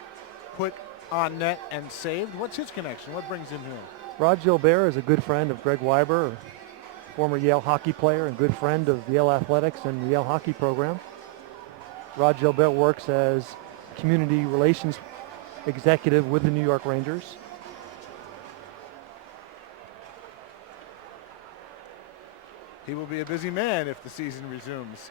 put on net and saved. What's his connection? What brings him here? Rod Gilbert is a good friend of Greg Weiber, former Yale hockey player and good friend of Yale athletics and the Yale hockey program. Rod Gilbert works as community relations executive with the New York Rangers. He will be a busy man if the season resumes.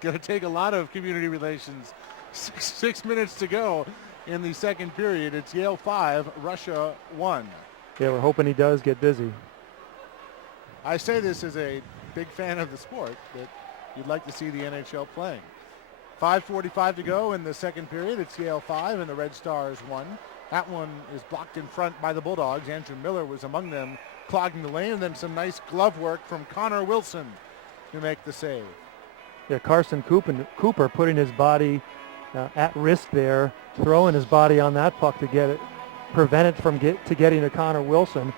Going to take a lot of community relations. 6 minutes to go in the second period. It's Yale 5, Russia 1. Yeah, we're hoping he does get busy. I say this as a big fan of the sport, that you'd like to see the NHL playing. 5:45 to go in the second period. It's Yale 5 and the Red Stars 1. That one is blocked in front by the Bulldogs. Andrew Miller was among them, clogging the lane, and then some nice glove work from Connor Wilson to make the save. Yeah, Carson Cooper putting his body at risk there, throwing his body on that puck to get it, prevent it from getting to Connor Wilson.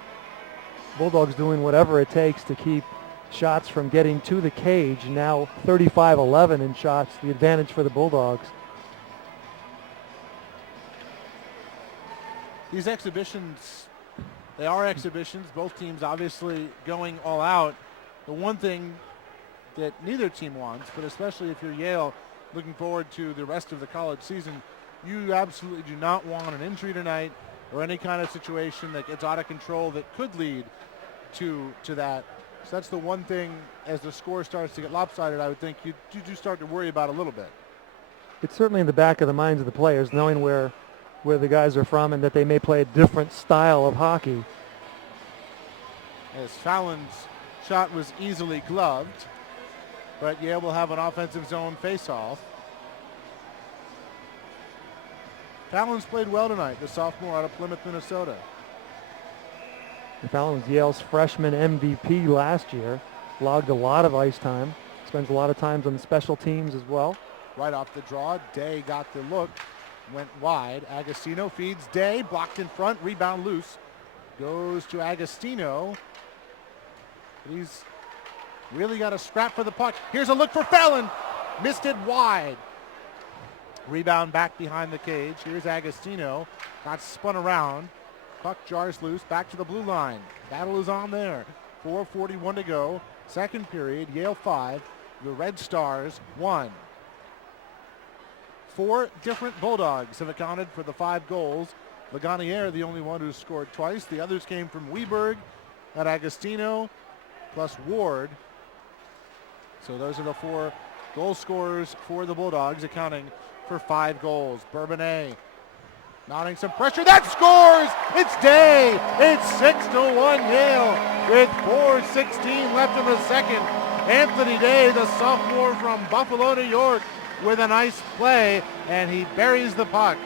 Bulldogs doing whatever it takes to keep shots from getting to the cage. Now 35-11 in shots, the advantage for the Bulldogs. These exhibitions, they are exhibitions. Both teams obviously going all out. The one thing that neither team wants, but especially if you're Yale looking forward to the rest of the college season, you absolutely do not want an injury tonight or any kind of situation that gets out of control that could lead to that. So that's the one thing, as the score starts to get lopsided, I would think you do start to worry about a little bit. It's certainly in the back of the minds of the players, knowing where the guys are from and that they may play a different style of hockey. As Fallon's shot was easily gloved, but Yale will have an offensive zone face-off. Fallon's played well tonight, the sophomore out of Plymouth, Minnesota. Fallon's Yale's freshman MVP last year, logged a lot of ice time, spends a lot of times on the special teams as well. Right off the draw, Day got the look, went wide. Agostino feeds Day, blocked in front, rebound loose. Goes to Agostino. He's really got a scrap for the puck. Here's a look for Fallon. Missed it wide. Rebound back behind the cage. Here's Agostino. Got spun around. Puck jars loose. Back to the blue line. Battle is on there. 4:41 to go. Second period. Yale 5. The Red Stars 1. 4 different Bulldogs have accounted for the 5 goals. Laganiere, the only one who scored twice. The others came from Weberg and Agostino, plus Ward. So those are the 4 goal scorers for the Bulldogs, accounting for 5 goals. Bourbonnais mounting some pressure. That scores! It's Day! It's 6-1 Yale with 4:16 left in the second. Anthony Day, the sophomore from Buffalo, New York, with a nice play, and he buries the puck.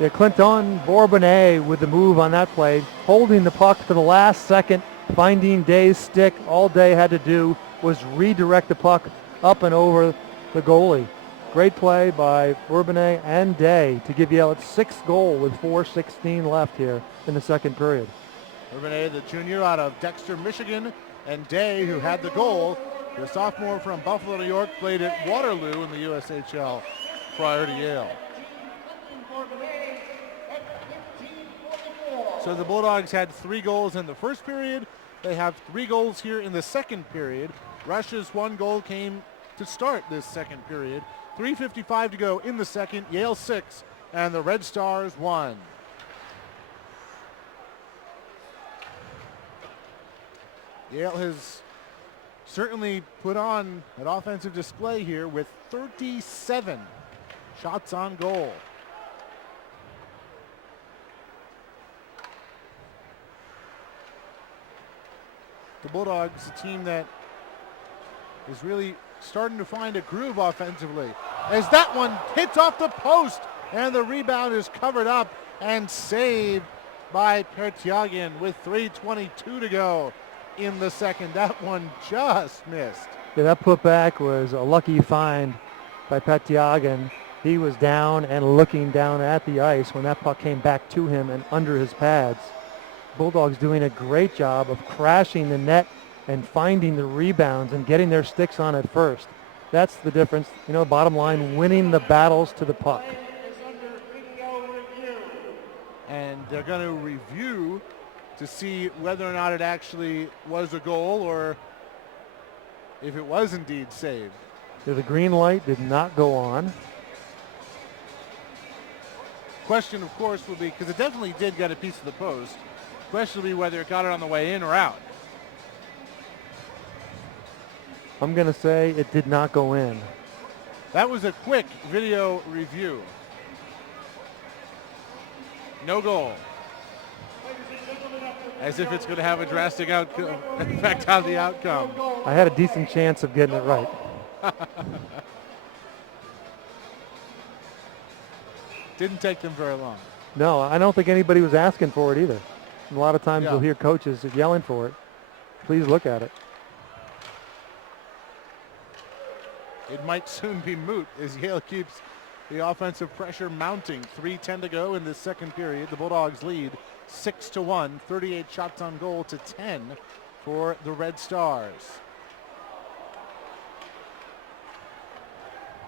Yeah, Clinton Bourbonnais with the move on that play, holding the puck for the last second, finding Day's stick. All Day had to do was redirect the puck up and over the goalie. Great play by Bourbonnais and Day to give Yale its 6th goal with 4:16 left here in the second period. Bourbonnais, the junior out of Dexter, Michigan, and Day, who had the goal, the sophomore from Buffalo, New York, played at Waterloo in the USHL prior to Yale. So the Bulldogs had 3 goals in the first period. They have 3 goals here in the second period. Russia's 1 goal came to start this second period. 3:55 to go in the second. Yale 6 and the Red Stars 1. Yale has certainly put on an offensive display here with 37 shots on goal. The Bulldogs, a team that is really starting to find a groove offensively, as that one hits off the post, and the rebound is covered up and saved by Pertiagin with 3:22 to go in the second. That one just missed. Yeah, that putback was a lucky find by Pertiagin. He was down and looking down at the ice when that puck came back to him and under his pads. Bulldogs doing a great job of crashing the net and finding the rebounds and getting their sticks on it first. That's the difference. You know, bottom line, winning the battles to the puck. And they're going to review to see whether or not it actually was a goal or if it was indeed saved. The green light did not go on. Question, of course, will be, because it definitely did get a piece of the post, question will be whether it got it on the way in or out. I'm going to say it did not go in. That was a quick video review. No goal. As if it's going to have a drastic effect on the outcome. I had a decent chance of getting it right. Didn't take them very long. No, I don't think anybody was asking for it either. A lot of times Yeah. you'll hear coaches yelling for it. Please look at it. It might soon be moot as Yale keeps the offensive pressure mounting. 3:10 to go in the second period. The Bulldogs lead 6-1, 38 shots on goal to 10 for the Red Stars.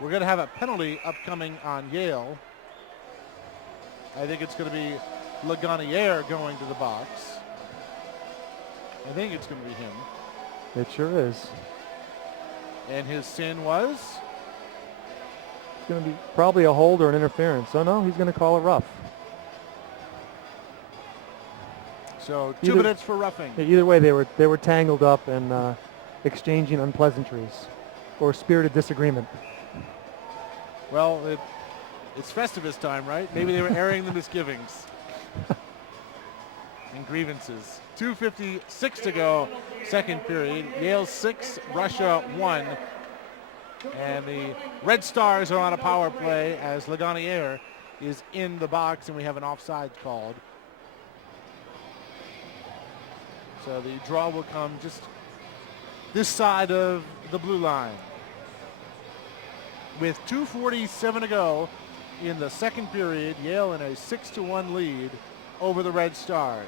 We're going to have a penalty upcoming on Yale. I think it's going to be Lagunier going to the box. I think it's going to be him. It sure is. And his sin was? It's going to be probably a hold or an interference. So no, he's going to call it rough. So 2 minutes for roughing. Either way, they were tangled up and exchanging unpleasantries or spirited disagreement. Well, it's Festivus time, right? Maybe they were airing the misgivings and grievances. 2:56 to go, second period. Yale 6, Russia 1. And the Red Stars are on a power play as Lagunier is in the box, and we have an offside called. So the draw will come just this side of the blue line. With 2:47 to go in the second period, Yale in a 6-1 lead over the Red Stars.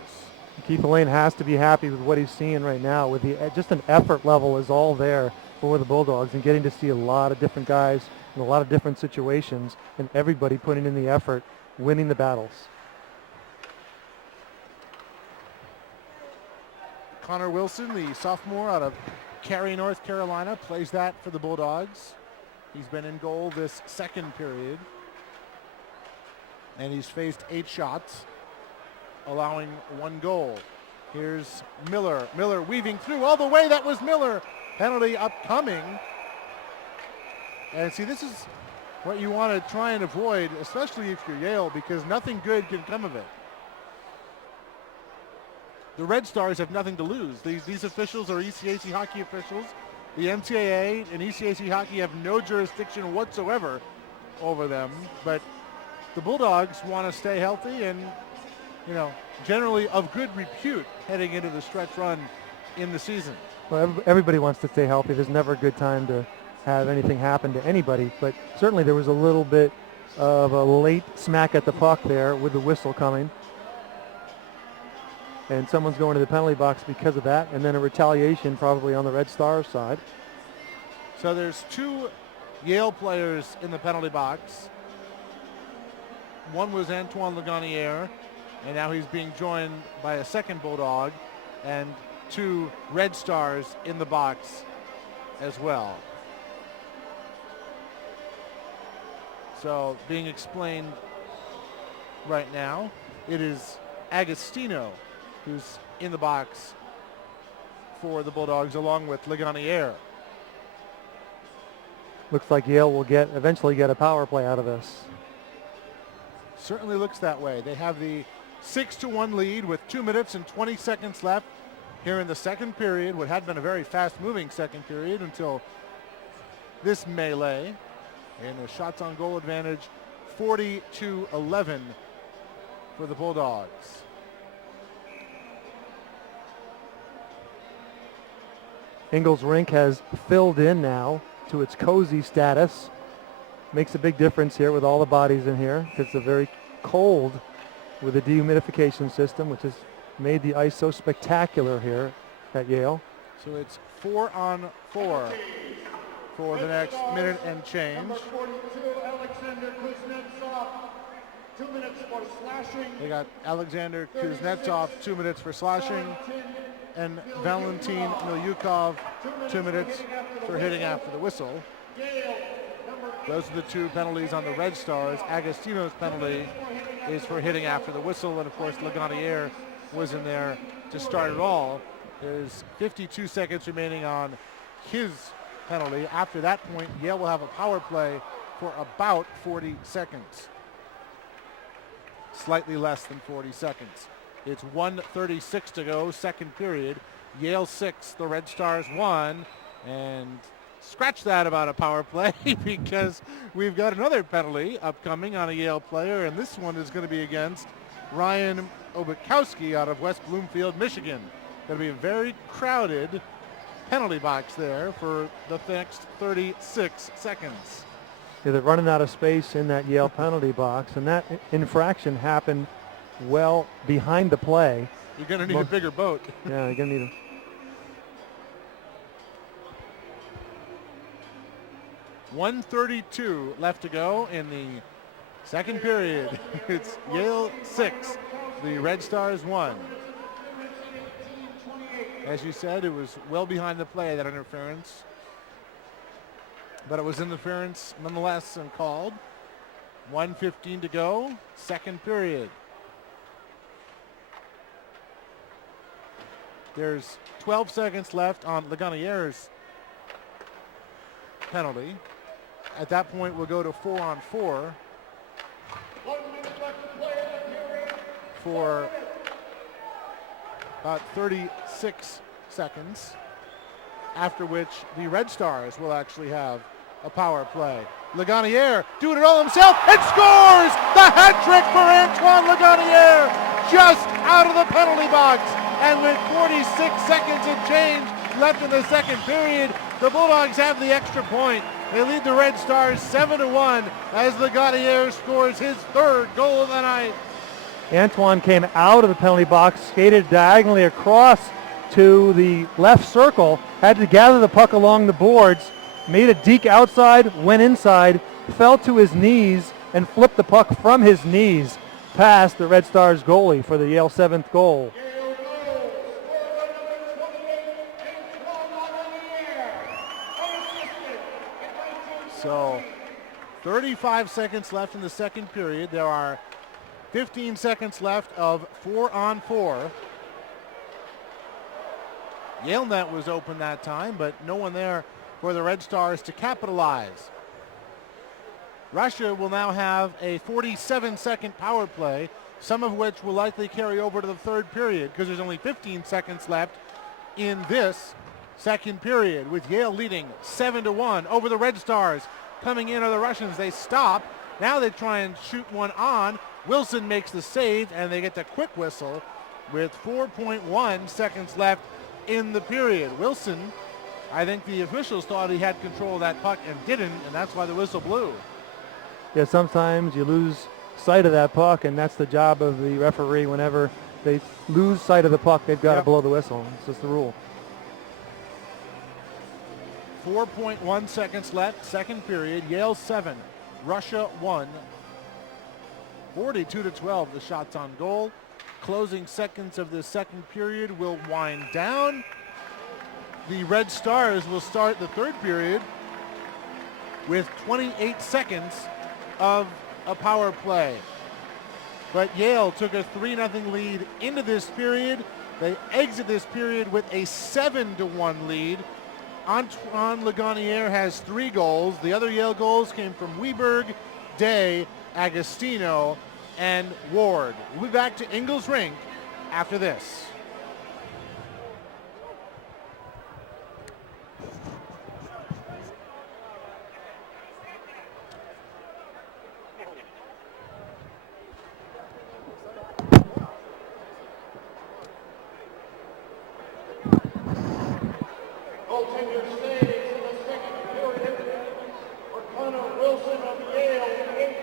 Keith Elaine has to be happy with what he's seeing right now. With just an effort level is all there for the Bulldogs, and getting to see a lot of different guys in a lot of different situations, and everybody putting in the effort, winning the battles. Connor Wilson, the sophomore out of Cary, North Carolina, plays that for the Bulldogs. He's been in goal this second period, and he's faced 8 shots, allowing 1 goal. Here's Miller. Miller weaving through all the way. That was Miller. Penalty upcoming. And see, this is what you want to try and avoid, especially if you're Yale, because nothing good can come of it. The Red Stars have nothing to lose. These officials are ECAC hockey officials. The NCAA and ECAC hockey have no jurisdiction whatsoever over them. But the Bulldogs want to stay healthy and, generally of good repute heading into the stretch run in the season. Well, everybody wants to stay healthy. There's never a good time to have anything happen to anybody, but certainly there was a little bit of a late smack at the puck there with the whistle coming. And someone's going to the penalty box because of that, and then a retaliation probably on the Red Stars side. So there's 2 Yale players in the penalty box. One was Antoine Lagunier, and now he's being joined by a second Bulldog, and 2 Red Stars in the box as well. So being explained right now, it is Agostino who's in the box for the Bulldogs along with Lagunier. Looks like Yale will eventually get a power play out of this. Certainly looks that way. They have the 6-1 lead with 2 minutes and 20 seconds left here in the second period, what had been a very fast-moving second period until this melee. And a shots on goal advantage, 40-11 for the Bulldogs. Ingalls Rink has filled in now to its cozy status. Makes a big difference here with all the bodies in here. It's a very cold with a dehumidification system, which has made the ice so spectacular here at Yale. So it's 4-on-4 for the next minute and change. 2 minutes for slashing. They got Alexander Kuznetsov, 2 minutes for slashing, and Valentin Milyukov, 2 minutes for hitting after the whistle. Those are the two penalties on the Red Stars. Agostino's penalty is for hitting after the whistle, and of course Lagunière was in there to start it all. There's 52 seconds remaining on his penalty. After that point, Yale will have a power play for about 40 seconds. Slightly less than 40 seconds. It's 1:36 to go, second period. Yale 6, the Red Stars 1, and scratch that about a power play because we've got another penalty upcoming on a Yale player, and this one is going to be against Ryan Obukowski out of West Bloomfield, Michigan. Going to be a very crowded penalty box there for the next 36 seconds. Yeah, they're running out of space in that Yale penalty box, and that infraction happened well behind the play. You're going to need a bigger boat. Yeah, you're going to need a... 1:32 left to go in the second period. It's Yale 6, the Red Stars 1. As you said, it was well behind the play, that interference. But it was interference nonetheless and called. 1:15 to go, second period. There's 12 seconds left on Lagunière's penalty. At that point, we'll go to 4-on-4 for about 36 seconds, after which the Red Stars will actually have a power play. Lagunière doing it all himself and scores the hat trick for Antoine Lagunière just out of the penalty box. And with 46 seconds and change left in the second period, the Bulldogs have the extra point. They lead the Red Stars 7-1 as Lagunière scores his third goal of the night. Antoine came out of the penalty box, skated diagonally across to the left circle, had to gather the puck along the boards, made a deke outside, went inside, fell to his knees, and flipped the puck from his knees past the Red Stars goalie for the Yale 7th goal. So 35 seconds left in the second period. There are 15 seconds left of 4-on-4. Yale net was open that time, but no one there for the Red Stars to capitalize. Russia will now have a 47-second power play, some of which will likely carry over to the third period because there's only 15 seconds left in this second period, with Yale leading 7-1 over the Red Stars. Coming in are the Russians. They stop. Now they try and shoot one on. Wilson makes the save, and they get the quick whistle with 4.1 seconds left in the period. Wilson, I think the officials thought he had control of that puck and didn't, and that's why the whistle blew. Yeah, sometimes you lose sight of that puck, and that's the job of the referee. Whenever they lose sight of the puck, they've got to blow the whistle. It's just the rule. 4.1 seconds left, second period. Yale 7, Russia 1. 42-12, the shots on goal. Closing seconds of the second period will wind down. The Red Stars will start the third period with 28 seconds of a power play. But Yale took a 3-0 lead into this period. They exit this period with a 7-1 lead. Antoine Lagunière has 3 goals. The other Yale goals came from Weberg, Day, Agostino, and Ward. We'll be back to Ingalls Rink after this. Goaltender saves in the second period for Connor Wilson of Yale, 8.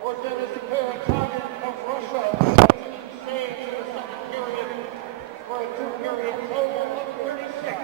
For Dennis Karatagan of Russia, 18 saves in the second period for a 2-period total of 36.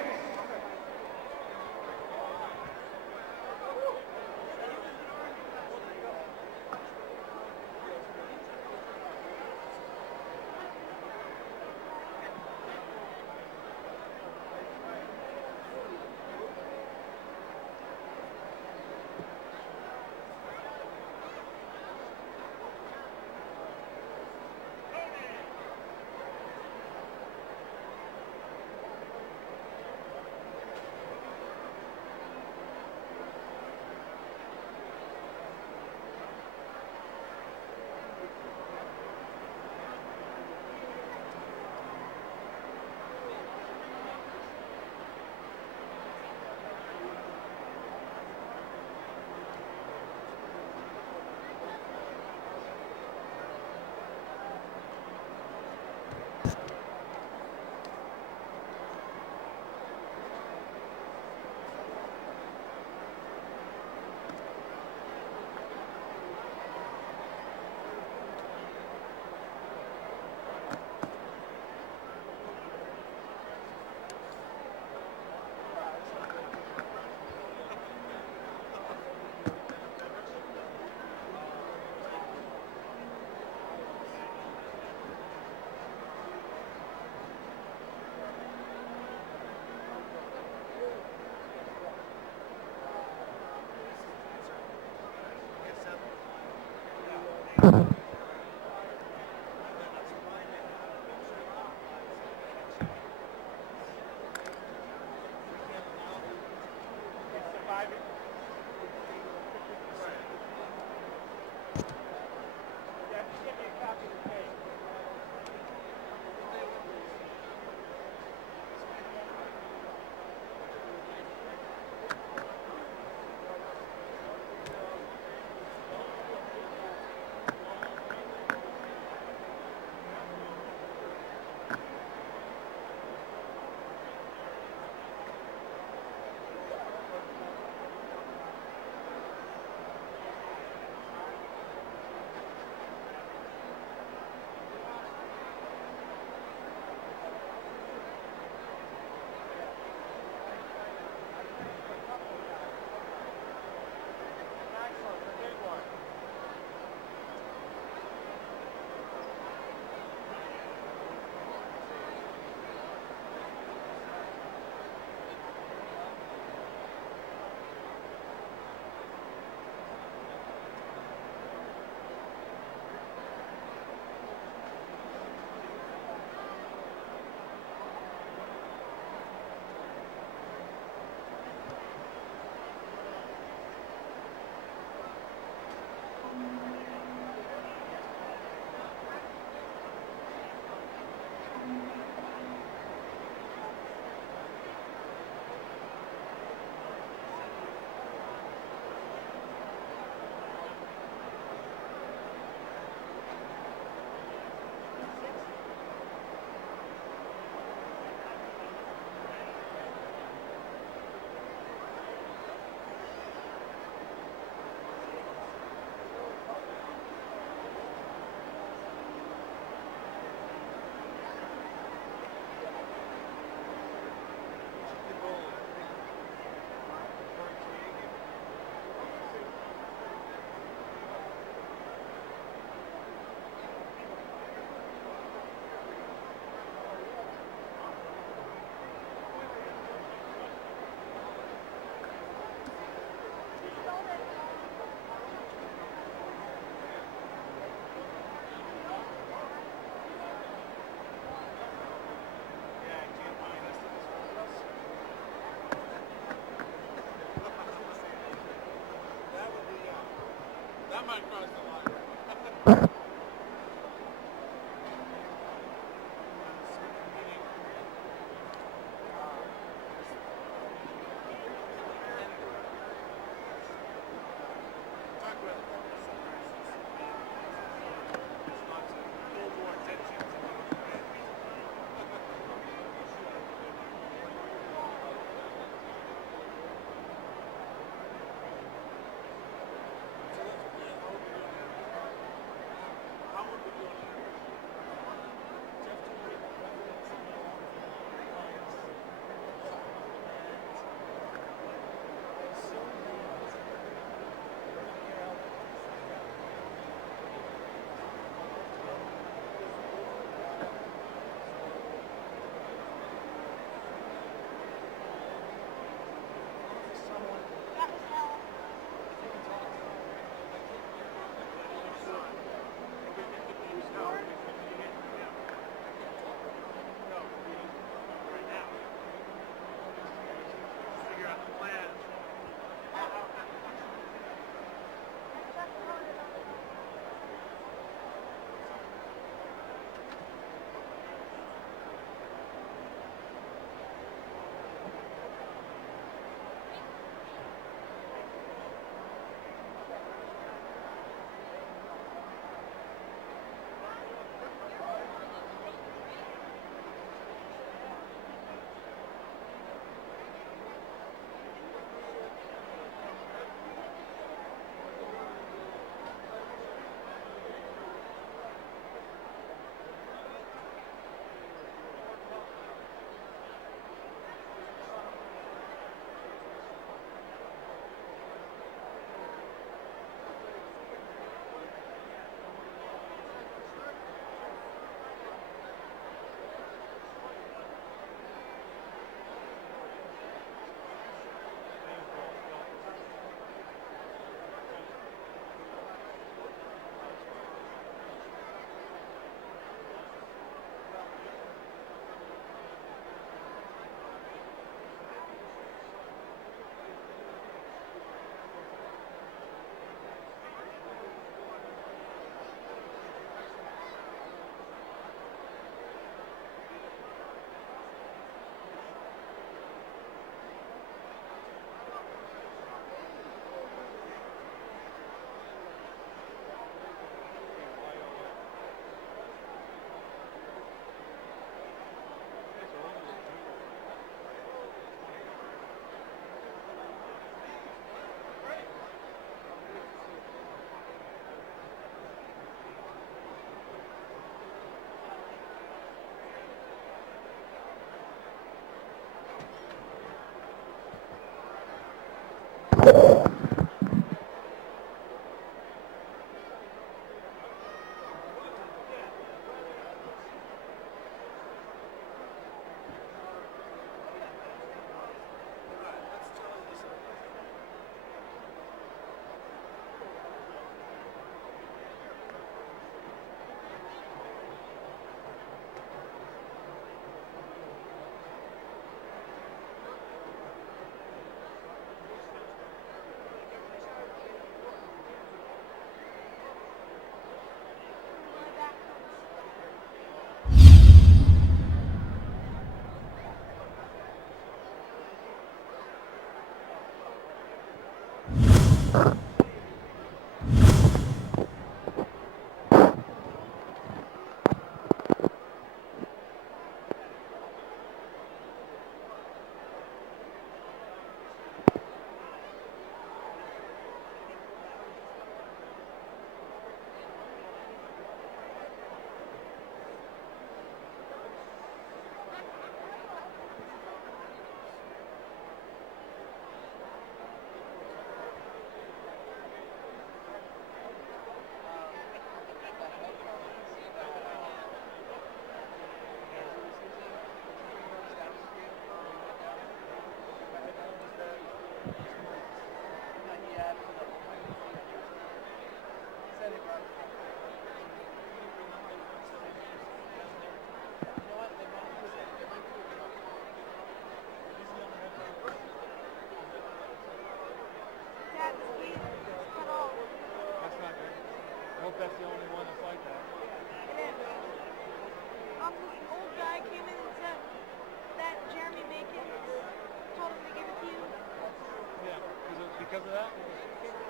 because of that?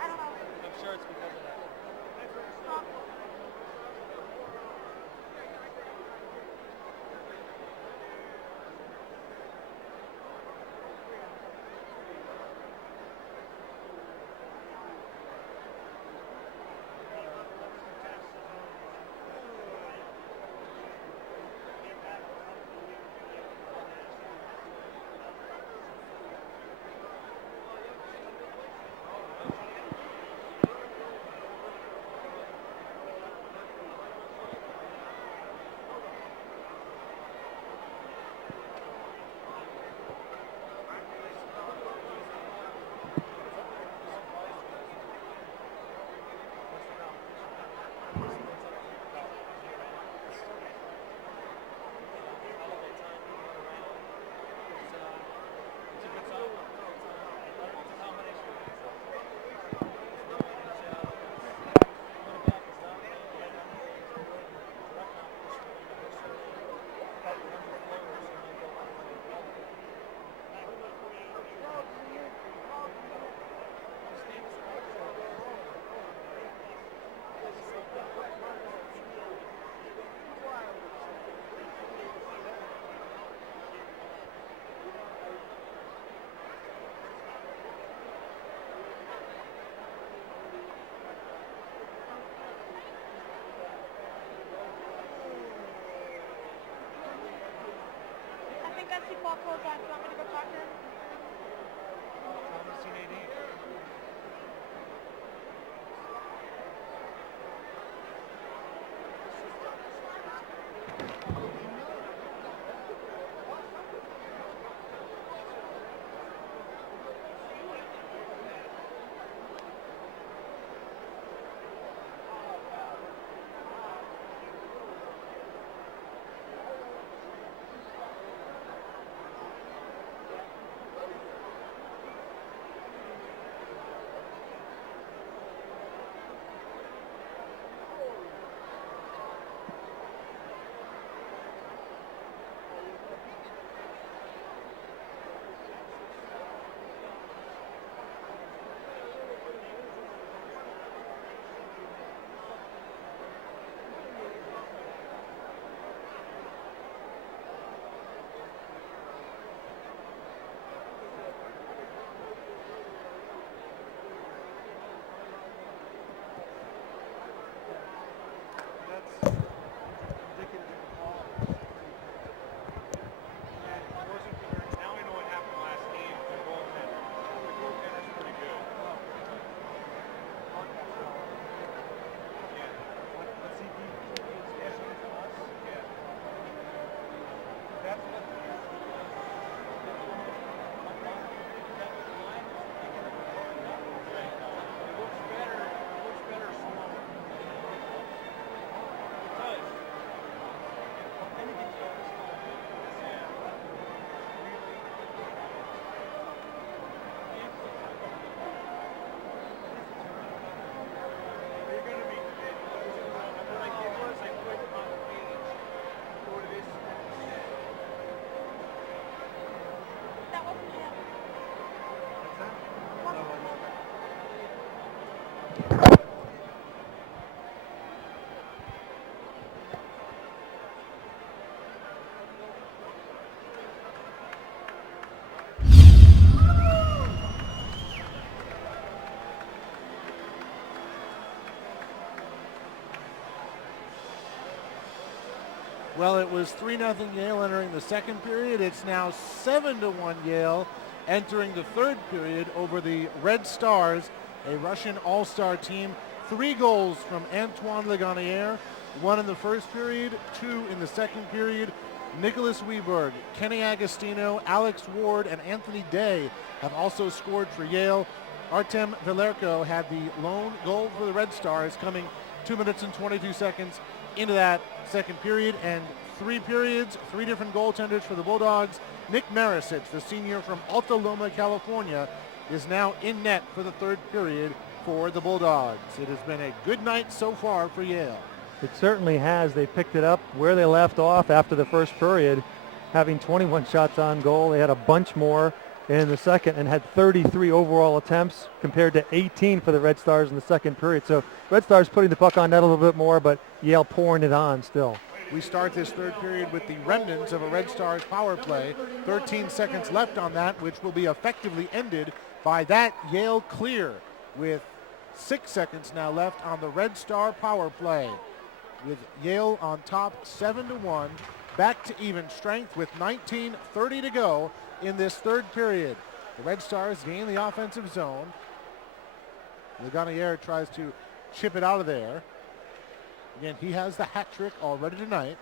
I don't know. I'm sure it's because of that. I think I see Paul close on. Do you want me to go talk to him? That wasn't him. Wasn't him. Well, it was 3-0 Yale entering the second period. It's now 7-1 Yale entering the third period over the Red Stars, a Russian all-star team. 3 goals from Antoine Legonier, 1 in the first period, 2 in the second period. Nicholas Weberg, Kenny Agostino, Alex Ward, and Anthony Day have also scored for Yale. Artem Velerko had the lone goal for the Red Stars, coming 2 minutes and 22 seconds into that second period, and 3 periods, 3 different goaltenders for the Bulldogs. Nick Marisic, the senior from Alta Loma, California, is now in net for the third period for the Bulldogs. It has been a good night so far for Yale. It certainly has. They picked it up where they left off after the first period, having 21 shots on goal. They had a bunch more in the second and had 33 overall attempts compared to 18 for the Red Stars in the second period. So Red Stars putting the puck on net a little bit more, but Yale pouring it on still. We start this third period with the remnants of a Red Stars power play. 13 seconds left on that, which will be effectively ended by that Yale clear, with 6 seconds now left on the Red Star power play, with Yale on top 7-1, back to even strength with 19:30 to go in this third period. The Red Stars gain the offensive zone. Legonier tries to chip it out of there. Again, he has the hat trick already tonight.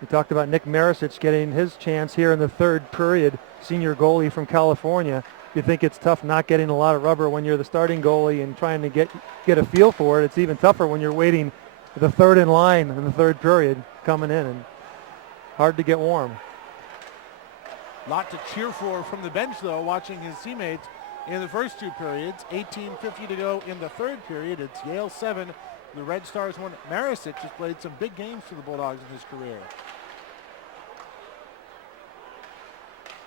We talked about Nick Marisic getting his chance here in the third period, senior goalie from California. You think it's tough not getting a lot of rubber when you're the starting goalie and trying to get a feel for it. It's even tougher when you're waiting the third in line in the third period coming in, and hard to get warm. Lot to cheer for from the bench, though, watching his teammates in the first two periods. 18:50 to go in the third period. It's Yale 7, the Red Stars 1. Marisic has played some big games for the Bulldogs in his career.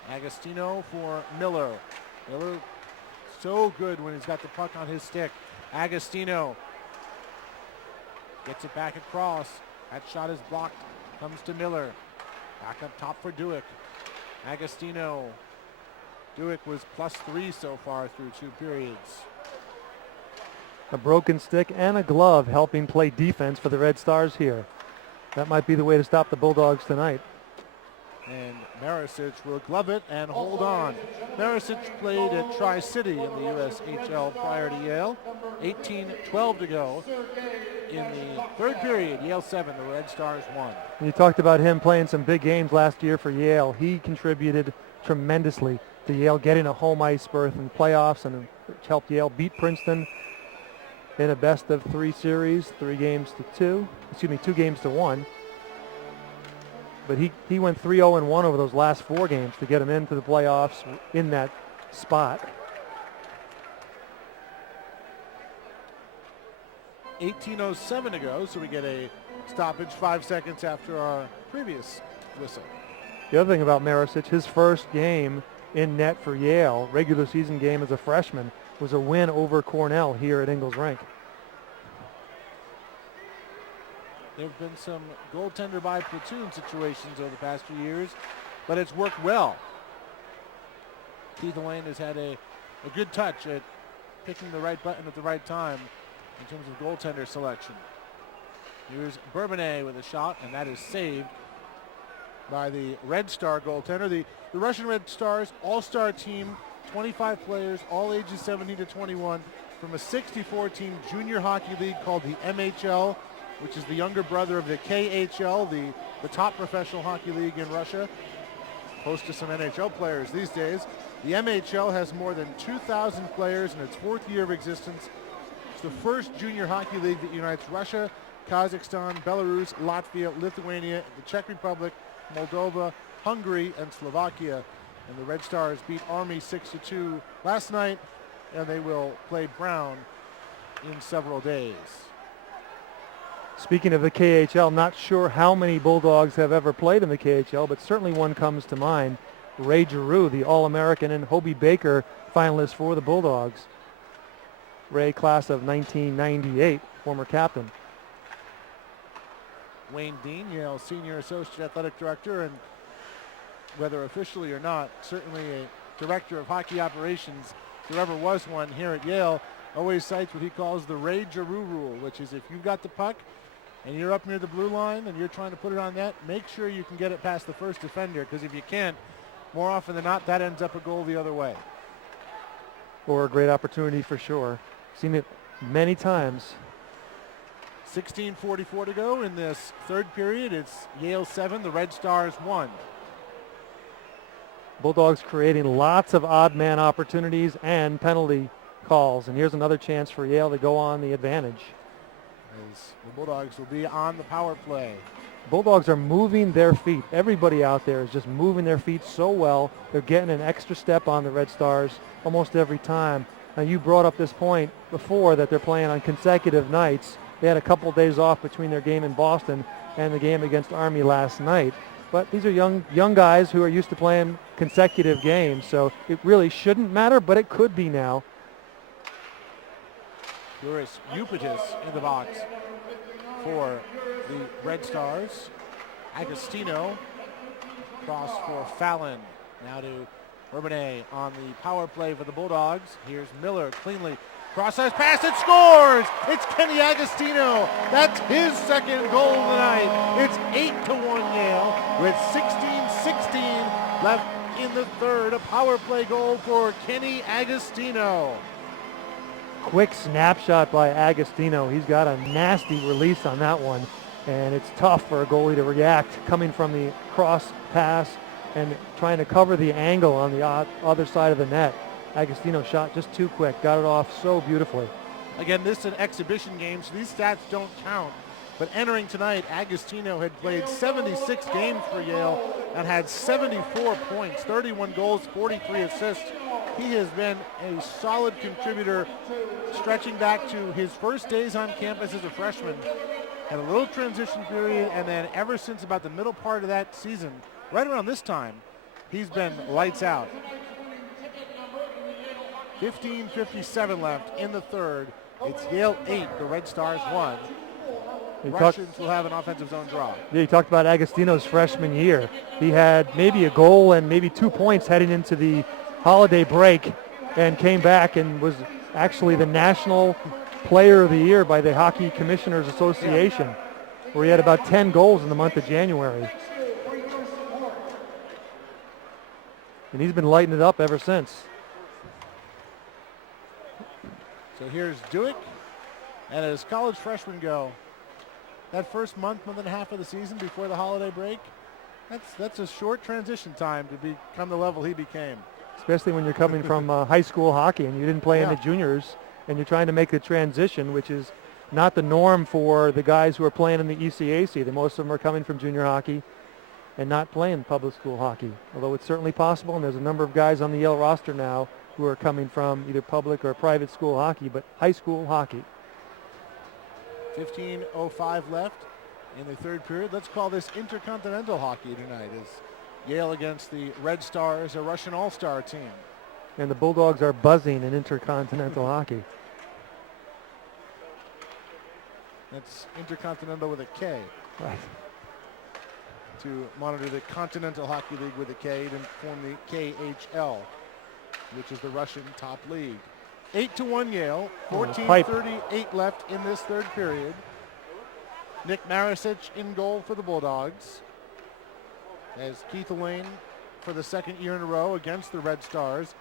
Agostino for Miller. Miller so good when he's got the puck on his stick. Agostino gets it back across. That shot is blocked. Comes to Miller. Back up top for Duick. Agostino. Duick was +3 so far through 2 periods. A broken stick and a glove helping play defense for the Red Stars here. That might be the way to stop the Bulldogs tonight. And Marisic will glove it and hold on. Marisic played at Tri-City in the USHL prior to Yale. 18:12 to go in the third period. Yale 7, the Red Stars 1. And you talked about him playing some big games last year for Yale. He contributed tremendously to Yale getting a home ice berth in the playoffs, and which helped Yale beat Princeton in a best-of-3 series, 2 games to 1. But he went 3-0-1 over those last 4 games to get him into the playoffs in that spot. 18:07 to go, so we get a stoppage 5 seconds after our previous whistle. The other thing about Marisic, his first game in net for Yale, regular season game as a freshman, was a win over Cornell here at Ingalls Rink. There have been some goaltender by platoon situations over the past few years, but it's worked well. Keith Elaine has had a good touch at picking the right button at the right time in terms of goaltender selection. Here's Bourbonnais with a shot, and that is saved by the Red Star goaltender. The Russian Red Stars all-star team, 25 players, all ages 17 to 21, from a 64-team junior hockey league called the MHL, which is the younger brother of the KHL, the top professional hockey league in Russia. Host to some NHL players these days. The MHL has more than 2,000 players in its 4th year of existence. It's the first junior hockey league that unites Russia, Kazakhstan, Belarus, Latvia, Lithuania, the Czech Republic, Moldova, Hungary, and Slovakia. And the Red Stars beat Army 6-2 last night, and they will play Brown in several days. Speaking of the KHL, not sure how many Bulldogs have ever played in the KHL, but certainly one comes to mind. Ray Giroux, the All-American, and Hobie Baker, finalists for the Bulldogs. Ray, class of 1998, former captain. Wayne Dean, Yale Senior Associate Athletic Director, and whether officially or not, certainly a director of hockey operations, if there ever was one here at Yale, always cites what he calls the Ray Giroux rule, which is if you've got the puck and you're up near the blue line and you're trying to put it on net, make sure you can get it past the first defender, because if you can't, more often than not, that ends up a goal the other way. Or a great opportunity for sure. Seen it many times. 16:44 to go in this third period. It's Yale 7, the Red Stars 1. Bulldogs creating lots of odd man opportunities and penalty calls. And here's another chance for Yale to go on the advantage. As the Bulldogs will be on the power play. Bulldogs are moving their feet. Everybody out there is just moving their feet so well. They're getting an extra step on the Red Stars almost every time. Now, you brought up this point before that they're playing on consecutive nights. They had a couple days off between their game in Boston and the game against Army last night. But these are young guys who are used to playing consecutive games, so it really shouldn't matter, but it could be now. Juris Eupetis in the box for the Red Stars. Agostino cross for Fallon. Now to Urbanet on the power play for the Bulldogs. Here's Miller cleanly. Cross-size pass, it scores! It's Kenny Agostino. That's his second goal of the night. It's 8-1 Yale with 16-16 left in the third. A power play goal for Kenny Agostino. Quick snapshot by Agostino. He's got a nasty release on that one, and it's tough for a goalie to react coming from the cross pass and trying to cover the angle on the other side of the net. Agostino shot just too quick, got it off so beautifully. Again, this is an exhibition game, so these stats don't count. But entering tonight, Agostino had played 76 games for Yale and had 74 points, 31 goals, 43 assists. He has been a solid contributor stretching back to his first days on campus as a freshman. Had a little transition period, and then ever since about the middle part of that season, right around this time, he's been lights out. 15:57 left in the third. It's Yale 8, the Red Stars 1. Russians will have an offensive zone draw. Yeah, you talked about Agostino's freshman year. He had maybe a goal and maybe 2 points heading into the holiday break and came back and was actually the National Player of the Year by the Hockey Commissioners Association, where he had about 10 goals in the month of January. And he's been lighting it up ever since. So here's Duick, and as college freshmen go, that first month and a half of the season before the holiday break, that's a short transition time to become the level he became. Especially when you're coming from high school hockey and you didn't play in the juniors, and you're trying to make the transition, which is not the norm for the guys who are playing in the ECAC. Most of them are coming from junior hockey and not playing public school hockey, although it's certainly possible, and there's a number of guys on the Yale roster now who are coming from either public or private school hockey, but high school hockey. 15:05 left in the third period. Let's call this intercontinental hockey tonight as Yale against the Red Stars, a Russian all-star team. And the Bulldogs are buzzing in intercontinental hockey. That's intercontinental with a K. Right. To monitor the Continental Hockey League with a K, then form the KHL, which is the Russian top league. 8-1 Yale, 14:38 left in this third period. Nick Marisic in goal for the Bulldogs, as Keith Elaine, for the second year in a row against the Red Stars,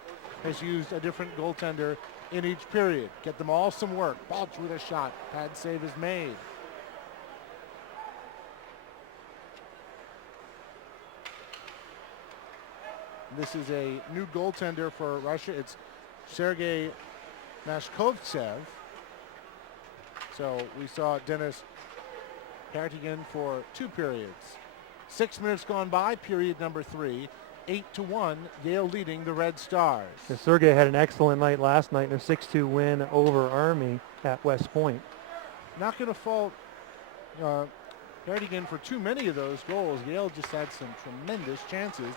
has used a different goaltender in each period. Get them all some work. Balch with a shot. Pad save is made. This is a new goaltender for Russia. It's Sergei Mashkovtsev. So we saw Dennis Pertigan for 2 periods. 6 minutes gone by, period number 3. 8-1, Yale leading the Red Stars. Sergei had an excellent night last night in a 6-2 win over Army at West Point. Not going to fault Pertigan for too many of those goals. Yale just had some tremendous chances,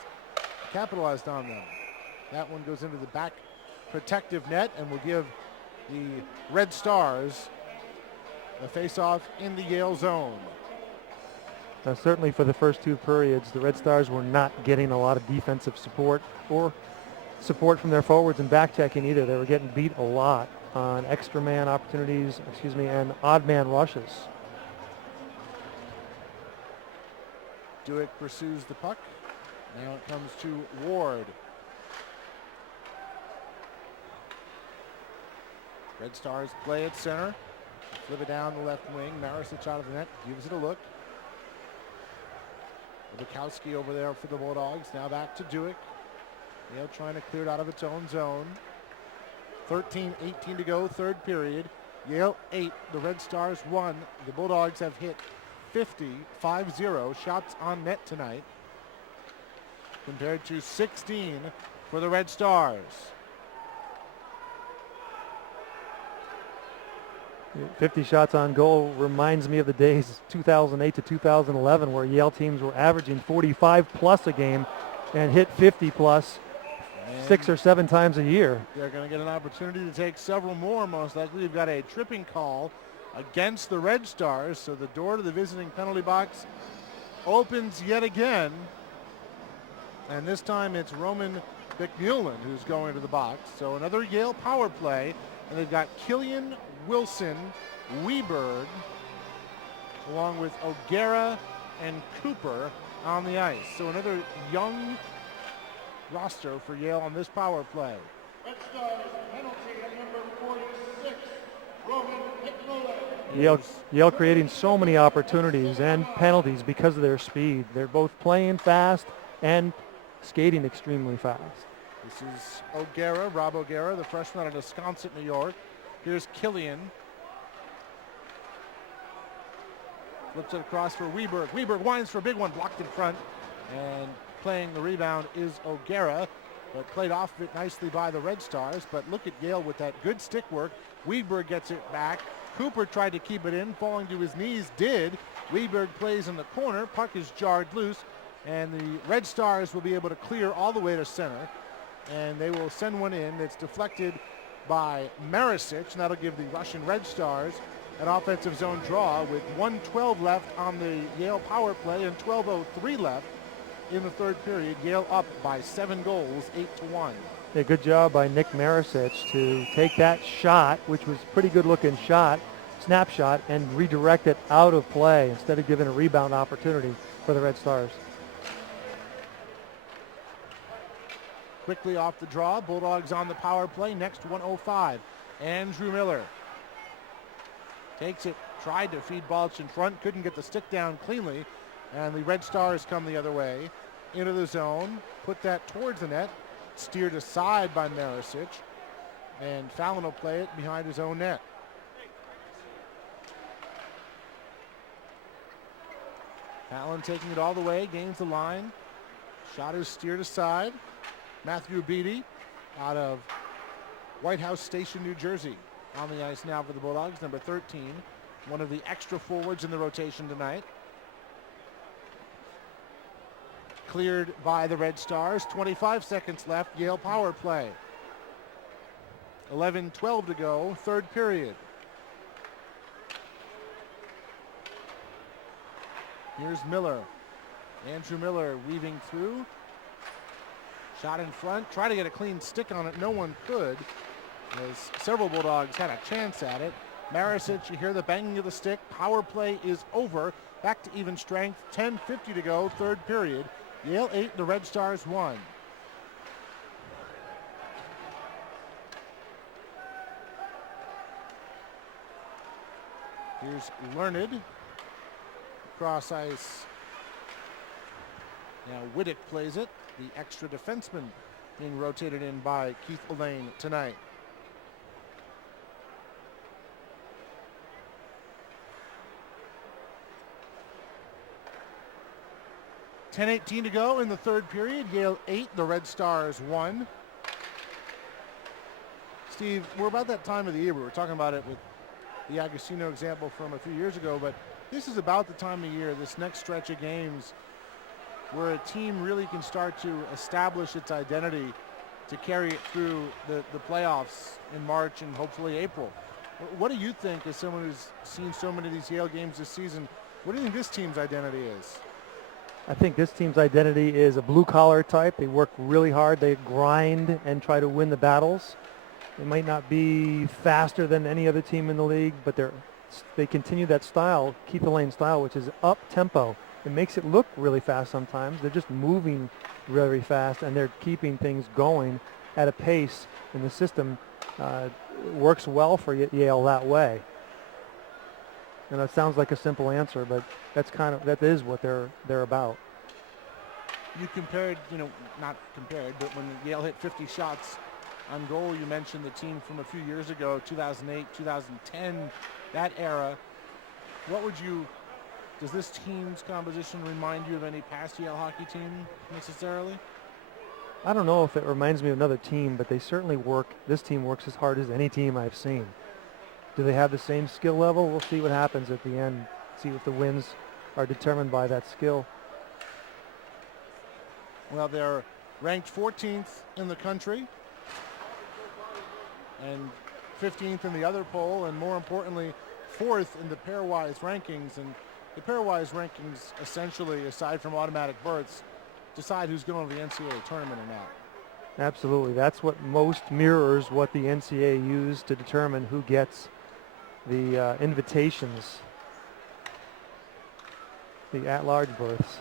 capitalized on them. That one goes into the back protective net and will give the Red Stars a face-off in the Yale zone. Certainly for the first 2 periods, the Red Stars were not getting a lot of defensive support or support from their forwards and back checking either. They were getting beat a lot on extra man opportunities, and odd man rushes. Duick pursues the puck. Now it comes to Ward. Red Stars play at center. Flip it down the left wing. Marisic out of the net. Gives it a look. Bukowski over there for the Bulldogs. Now back to Duick. Yale trying to clear it out of its own zone. 13:18 to go, third period. Yale 8, the Red Stars 1. The Bulldogs have hit 50 shots on net tonight, compared to 16 for the Red Stars. 50 shots on goal reminds me of the days 2008 to 2011 where Yale teams were averaging 45 plus a game and hit 50 plus And 6 or 7 times a year. they're going to get an opportunity to take several more, most likely. You've got a tripping call against the Red Stars, so the door to the visiting penalty box opens yet again. And this time it's Roman McMullen who's going to the box. So another Yale power play, and they've got Killian, Wilson, Weberg, along with O'Gara and Cooper on the ice. So another young roster for Yale on this power play. Red Stars penalty at number 46, Roman McMullen. Yale creating so many opportunities and penalties because of their speed. They're both playing fast and skating extremely fast. This is O'Gara, Rob O'Gara, the freshman out of Wisconsin, New York. Here's Killian. Flips it across for Weberg. Weberg winds for a big one, blocked in front. And playing the rebound is O'Gara, but played off of it nicely by the Red Stars. But look at Yale with that good stick work. Weberg gets it back. Cooper tried to keep it in, falling to his knees, did. Weberg plays in the corner. Puck is jarred loose, and the Red Stars will be able to clear all the way to center. And they will send one in that's deflected by Marisic, and that'll give the Russian Red Stars an offensive zone draw with 1:12 left on the Yale power play and 12:03 left in the third period. Yale up by 7 goals, 8-1. A good job by Nick Marisic to take that shot, which was a pretty good looking shot, snapshot, and redirect it out of play instead of giving a rebound opportunity for the Red Stars. Quickly off the draw, Bulldogs on the power play. Next 1:05, Andrew Miller takes it, tried to feed Balch in front, couldn't get the stick down cleanly, and the Red Stars come the other way into the zone, put that towards the net, steered aside by Marisic, and Fallon will play it behind his own net. Fallon taking it all the way, gains the line, shot is steered aside. Matthew Beatty out of White House Station, New Jersey, on the ice now for the Bulldogs, number 13, one of the extra forwards in the rotation tonight. Cleared by the Red Stars, 25 seconds left, Yale power play. 11:12 to go, third period. Here's Miller. Andrew Miller weaving through. Shot in front, try to get a clean stick on it, no one could, as several Bulldogs had a chance at it. Marisic, you hear the banging of the stick, power play is over, back to even strength, 10:50 to go, third period. Yale 8, the Red Stars 1. Here's Learned, cross ice. Now Whittick plays it, the extra defenseman being rotated in by Keith Elaine tonight. $10:18 to go in the third period. Yale 8, the Red Stars 1. Steve, we're about that time of the year. We were talking about it with the Agostino example from a few years ago, but this is about the time of year, this next stretch of games, where a team really can start to establish its identity to carry it through the playoffs in March and hopefully April. What do you think, as someone who's seen so many of these Yale games this season, what do you think this team's identity is? I think this team's identity is a blue-collar type. They work really hard. They grind and try to win the battles. They might not be faster than any other team in the league, but they continue that style, Keith Elaine style, which is up-tempo. It makes it look really fast sometimes. They're just moving very fast, and they're keeping things going at a pace, and the system works well for Yale that way. And that sounds like a simple answer, but that is what they're about. You compared, not compared, but when Yale hit 50 shots on goal, you mentioned the team from a few years ago, 2008, 2010, that era. Does this team's composition remind you of any past Yale hockey team necessarily? I don't know if it reminds me of another team, but they certainly this team works as hard as any team I've seen. Do they have the same skill level? We'll see what happens at the end. See if the wins are determined by that skill. Well, they're ranked 14th in the country and 15th in the other poll, and more importantly, 4th in the pairwise rankings. And the pairwise rankings essentially, aside from automatic berths, decide who's going to the NCAA tournament or not. Absolutely. That's what most mirrors what the NCAA used to determine who gets the invitations, the at-large berths.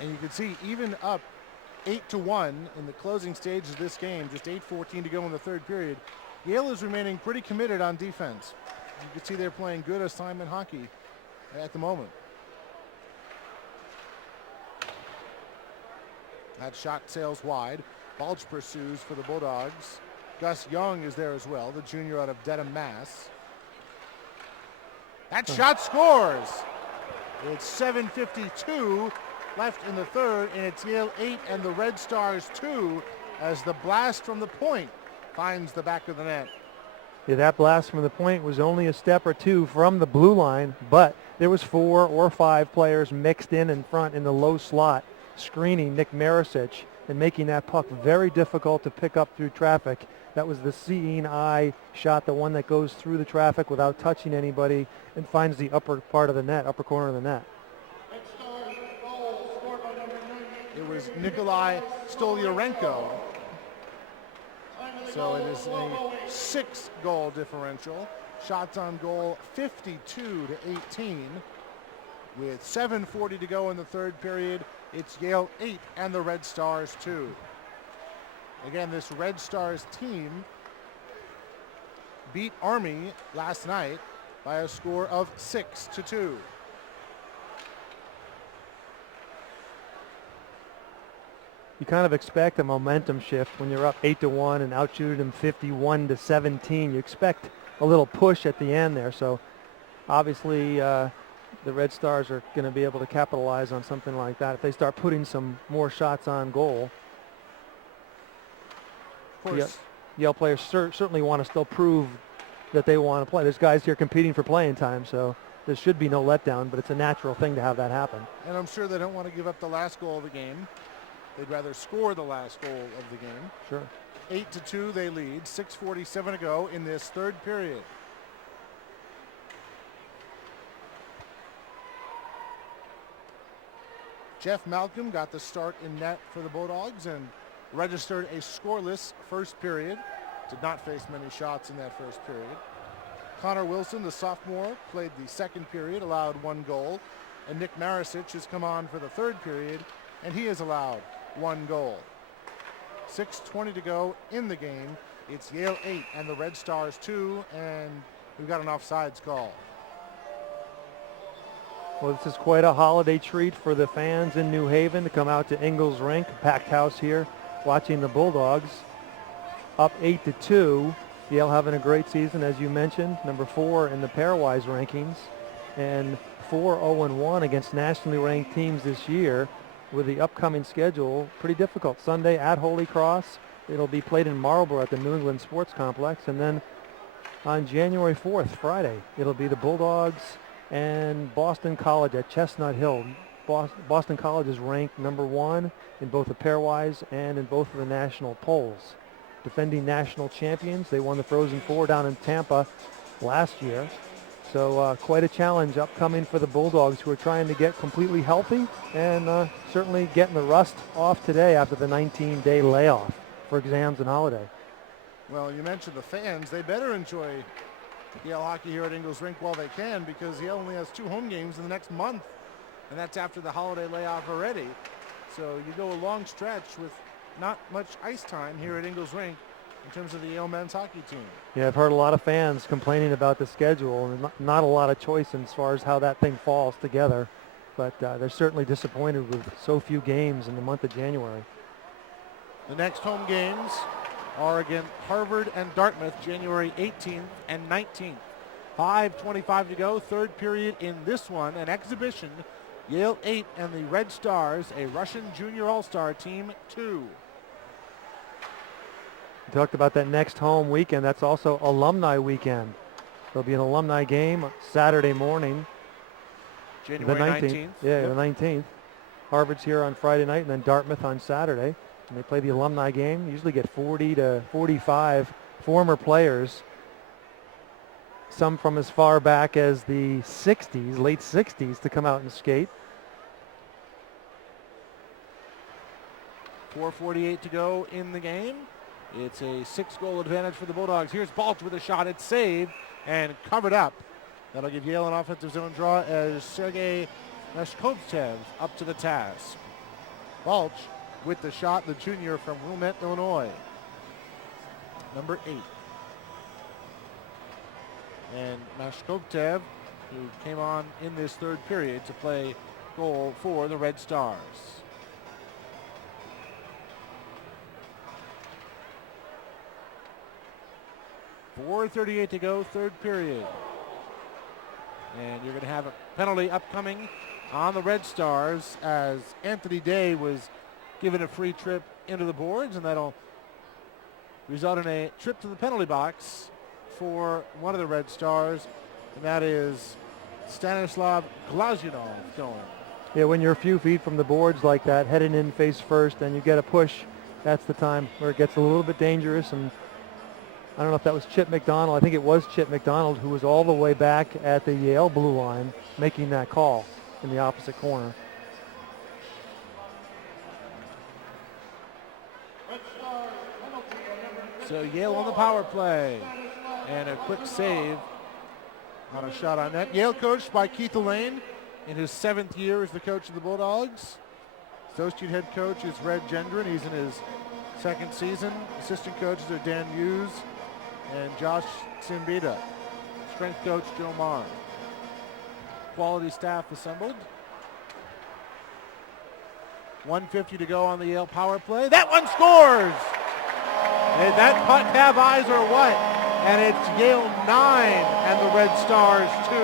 And you can see even up 8-1 in the closing stage of this game, just 8:14 to go in the third period, Yale is remaining pretty committed on defense. You can see they're playing good assignment hockey at the moment. That shot sails wide. Balch pursues for the Bulldogs. Gus Young is there as well, the junior out of Dedham, Mass. That shot scores. It's 7:52 left in the third, and it's Yale 8 and the Red Stars 2 as the blast from the point finds the back of the net. Yeah, that blast from the point was only a step or two from the blue line, but there was 4 or 5 players mixed in front in the low slot, screening Nick Marisic and making that puck very difficult to pick up through traffic. That was the seeing eye shot, the one that goes through the traffic without touching anybody and finds the upper part of the net, upper corner of the net. It was Nikolai Stolyarenko. So it is a 6-goal differential. Shots on goal 52-18. With 7:40 to go in the third period, it's Yale 8 and the Red Stars 2. Again, this Red Stars team beat Army last night by a score of 6-2. You kind of expect a momentum shift when you're up 8-1 and outshooted them 51-17. You expect a little push at the end there. So obviously the Red Stars are going to be able to capitalize on something like that if they start putting some more shots on goal. Of course. Yale players certainly want to still prove that they want to play. There's guys here competing for playing time, so there should be no letdown, but it's a natural thing to have that happen. And I'm sure they don't want to give up the last goal of the game. They'd rather score the last goal of the game. Sure. 8-2 they lead, 6:47 to go in this third period. Jeff Malcolm got the start in net for the Bulldogs and registered a scoreless first period. Did not face many shots in that first period. Connor Wilson, the sophomore, played the second period, allowed 1 goal. And Nick Marisic has come on for the third period, and he has allowed 1 goal. 6:20 to go in the game. It's Yale 8 and the Red Stars 2, and we've got an offsides call. Well, this is quite a holiday treat for the fans in New Haven to come out to Ingalls Rink, packed house here, watching the Bulldogs. Up 8-2. Yale having a great season, as you mentioned, number 4 in the pairwise rankings, and 4-0-1 against nationally ranked teams this year. With the upcoming schedule, pretty difficult. Sunday at Holy Cross. It'll be played in Marlborough at the New England Sports Complex. And then on January 4th, Friday, it'll be the Bulldogs and Boston College at Chestnut Hill. Boston College is ranked number 1 in both the pairwise and in both of the national polls. Defending national champions. They won the Frozen Four down in Tampa last year. So quite a challenge upcoming for the Bulldogs, who are trying to get completely healthy and certainly getting the rust off today after the 19-day layoff for exams and holiday. Well, you mentioned the fans. They better enjoy Yale hockey here at Ingalls Rink while they can, because Yale only has 2 home games in the next month, and that's after the holiday layoff already. So you go a long stretch with not much ice time here at Ingalls Rink in terms of the Yale men's hockey team. Yeah, I've heard a lot of fans complaining about the schedule and not a lot of choice as far as how that thing falls together. But they're certainly disappointed with so few games in the month of January. The next home games are against Harvard and Dartmouth, January 18th and 19th. 5:25 to go, third period in this one, an exhibition. Yale 8 and the Red Stars, a Russian junior all-star team 2. We talked about that next home weekend. That's also alumni weekend. There'll be an alumni game Saturday morning. January the 19th. Yeah, Yep. the 19th. Harvard's here on Friday night and then Dartmouth on Saturday. And they play the alumni game. Usually get 40 to 45 former players. Some from as far back as the 60s, late 60s, to come out and skate. 4:48 to go in the game. It's a 6-goal advantage for the Bulldogs. Here's Balch with a shot. It's saved and covered up. That'll give Yale an offensive zone draw as Sergei Meshkovtsev up to the task. Balch with the shot, the junior from Wilmette, Illinois. Number 8. And Meshkovtsev, who came on in this third period to play goal for the Red Stars. .438 to go, third period. And you're going to have a penalty upcoming on the Red Stars as Anthony Day was given a free trip into the boards, and that'll result in a trip to the penalty box for one of the Red Stars, and that is Stanislav Glazunov going. Yeah, when you're a few feet from the boards like that, heading in face first, and you get a push, that's the time where it gets a little bit dangerous. And I don't know if that was Chip McDonald. I think it was Chip McDonald who was all the way back at the Yale blue line making that call in the opposite corner. So Yale on the power play. And a quick save on a shot on net. Yale coached by Keith Elaine in his 7th year as the coach of the Bulldogs. Associate head coach is Red Gendron. He's in his 2nd season. Assistant coaches are Dan Hughes and Josh Simbita. Strength coach Joe Marr. Quality staff assembled. 1:50 to go on the Yale power play. That one scores! Did that puck have eyes or what? And it's Yale 9 and the Red Stars 2.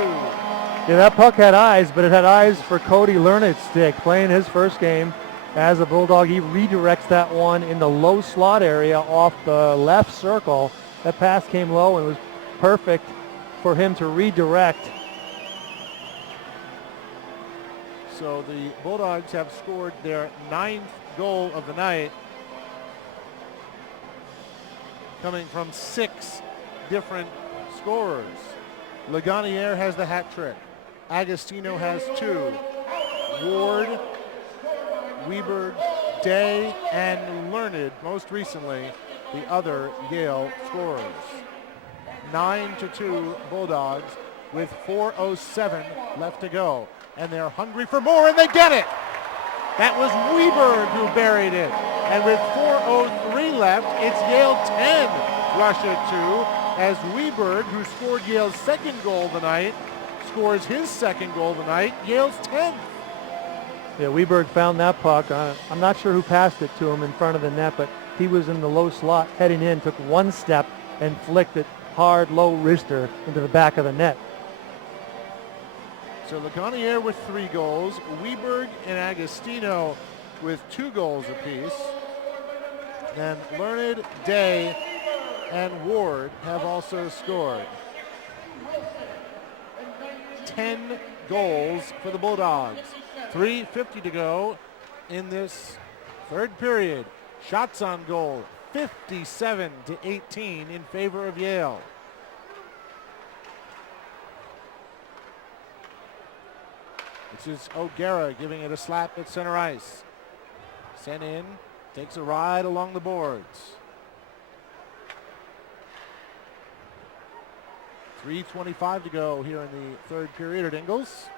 Yeah, that puck had eyes, but it had eyes for Cody Lernitstick playing his first game as a Bulldog. He redirects that one in the low slot area off the left circle. That pass came low and it was perfect for him to redirect. So the Bulldogs have scored their 9th goal of the night, coming from 6 different scorers. Laganiere has the hat trick. Agostino has 2. Ward, Weberg, Day, and Learned, most recently, the other Yale scorers. 9-2 Bulldogs with 4:07 left to go. And they're hungry for more, and they get it. That was Weberg who buried it. And with 4:03 left, it's Yale 10, Russia 2, as Weberg, who scored Yale's 2nd goal of the night, scores his 2nd goal of the night, Yale's 10th. Yeah, Weberg found that puck. I'm not sure who passed it to him in front of the net, but he was in the low slot heading in, took one step, and flicked it hard, low wrister into the back of the net. So Laganiere with 3 goals, Weberg and Agostino with 2 goals apiece. And Learned, Day, and Ward have also scored. 10 goals for the Bulldogs. 3:50 to go in this third period. Shots on goal, 57-18 in favor of Yale. This is O'Gara giving it a slap at center ice. Sent in, takes a ride along the boards. 3:25 to go here in the third period at Ingles.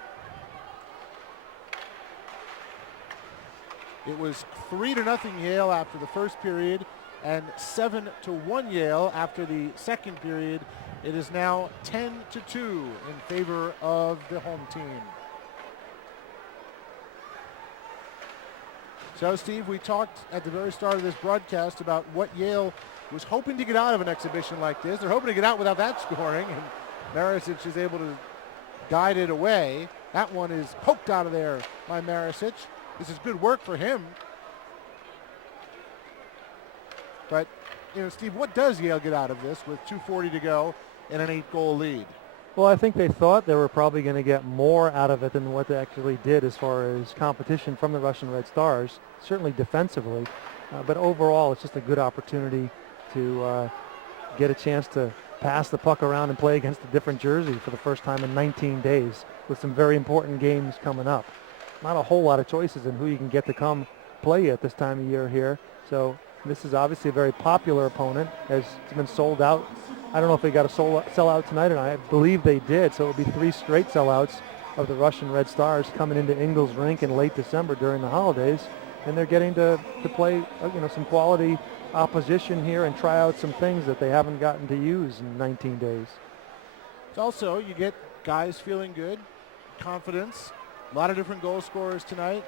It was 3-0 Yale after the first period and 7-1 Yale after the second period. It is now 10-2 in favor of the home team. So, Steve, we talked at the very start of this broadcast about what Yale was hoping to get out of an exhibition like this. They're hoping to get out without that scoring, and Maricic is able to guide it away. That one is poked out of there by Maricic. This is good work for him. But, Steve, what does Yale get out of this with 2:40 to go and an 8-goal lead? Well, I think they thought they were probably going to get more out of it than what they actually did as far as competition from the Russian Red Stars, certainly defensively. But overall, it's just a good opportunity to get a chance to pass the puck around and play against a different jersey for the first time in 19 days with some very important games coming up. Not a whole lot of choices in who you can get to come play at this time of year here. So this is obviously a very popular opponent, as it's been sold out. I don't know if they got a sellout tonight or not. I believe they did, so it will be 3 straight sellouts of the Russian Red Stars coming into Ingalls Rink in late December during the holidays, and they're getting to play some quality opposition here and try out some things that they haven't gotten to use in 19 days. It's also, you get guys feeling good, confidence, a lot of different goal scorers tonight.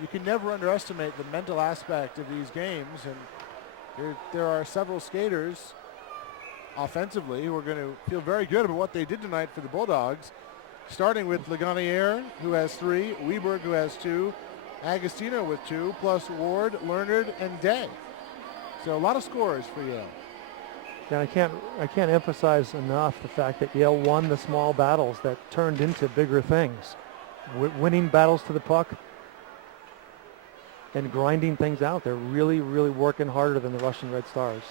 You can never underestimate the mental aspect of these games, and there are several skaters offensively who are going to feel very good about what they did tonight for the Bulldogs, starting with Lagunier, who has 3, Weberg, who has 2, Agostino with 2, plus Ward, Leonard, and Day. So a lot of scores for Yale. And I can't emphasize enough the fact that Yale won the small battles that turned into bigger things. Winning battles to the puck and grinding things out. They're really, really working harder than the Russian Red Stars.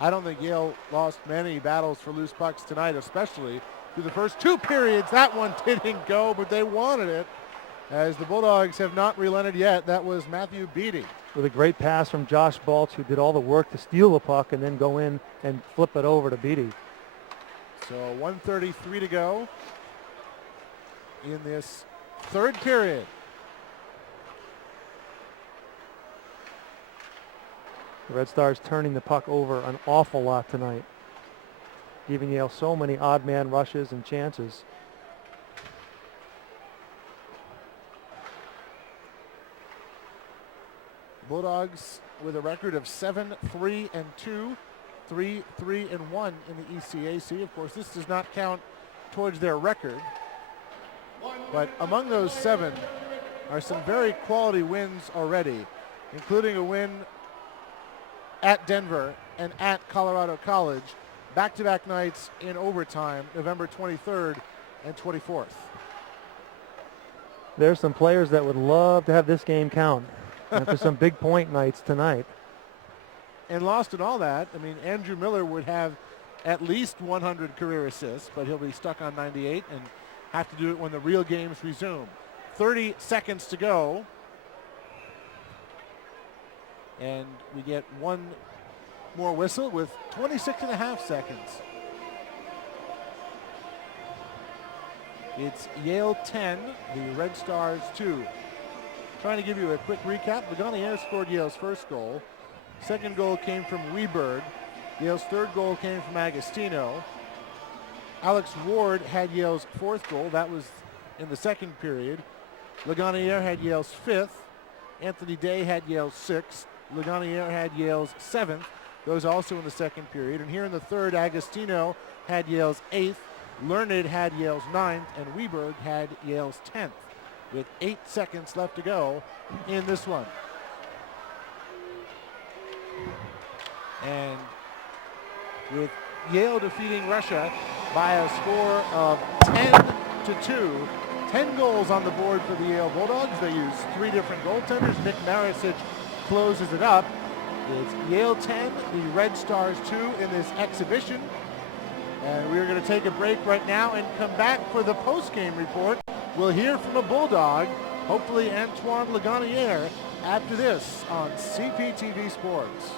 I don't think Yale lost many battles for loose pucks tonight, especially through the first 2 periods. That one didn't go, but they wanted it, as the Bulldogs have not relented yet. That was Matthew Beatty. With a great pass from Josh Balch, who did all the work to steal the puck and then go in and flip it over to Beatty. So 1:33 to go in this 3rd period. The Red Stars turning the puck over an awful lot tonight, giving Yale so many odd man rushes and chances. Bulldogs with a record of 7-3-2, 3-3-1 in the ECAC. Of course, this does not count towards their record, but among those 7 are some very quality wins already, including a win at Denver and at Colorado College, back-to-back nights in overtime, November 23rd and 24th. There's some players that would love to have this game count after some big point nights tonight. And lost in all that, I mean, Andrew Miller would have at least 100 career assists, but he'll be stuck on 98 and have to do it when the real games resume. 30 seconds to go. And we get one more whistle with 26.5 seconds. It's Yale 10, the Red Stars 2. Trying to give you a quick recap. Lagunier scored Yale's first goal. Second goal came from Weberg. Yale's third goal came from Agostino. Alex Ward had Yale's fourth goal. That was in the second period. Lagunier had Yale's fifth. Anthony Day had Yale's sixth. Lagunier had Yale's seventh. Those also in the second period. And here in the third, Agostino had Yale's eighth. Learned had Yale's ninth. And Weberg had Yale's 10th. With 8 seconds left to go in this one. And with Yale defeating Russia by a score of 10-2, 10 goals on the board for the Yale Bulldogs. They use 3 different goaltenders. Nick Marisic closes it up. It's Yale 10, the Red Stars 2 in this exhibition. And we're going to take a break right now and come back for the post-game report. We'll hear from a Bulldog, hopefully Antoine Lagunier, after this on CPTV Sports.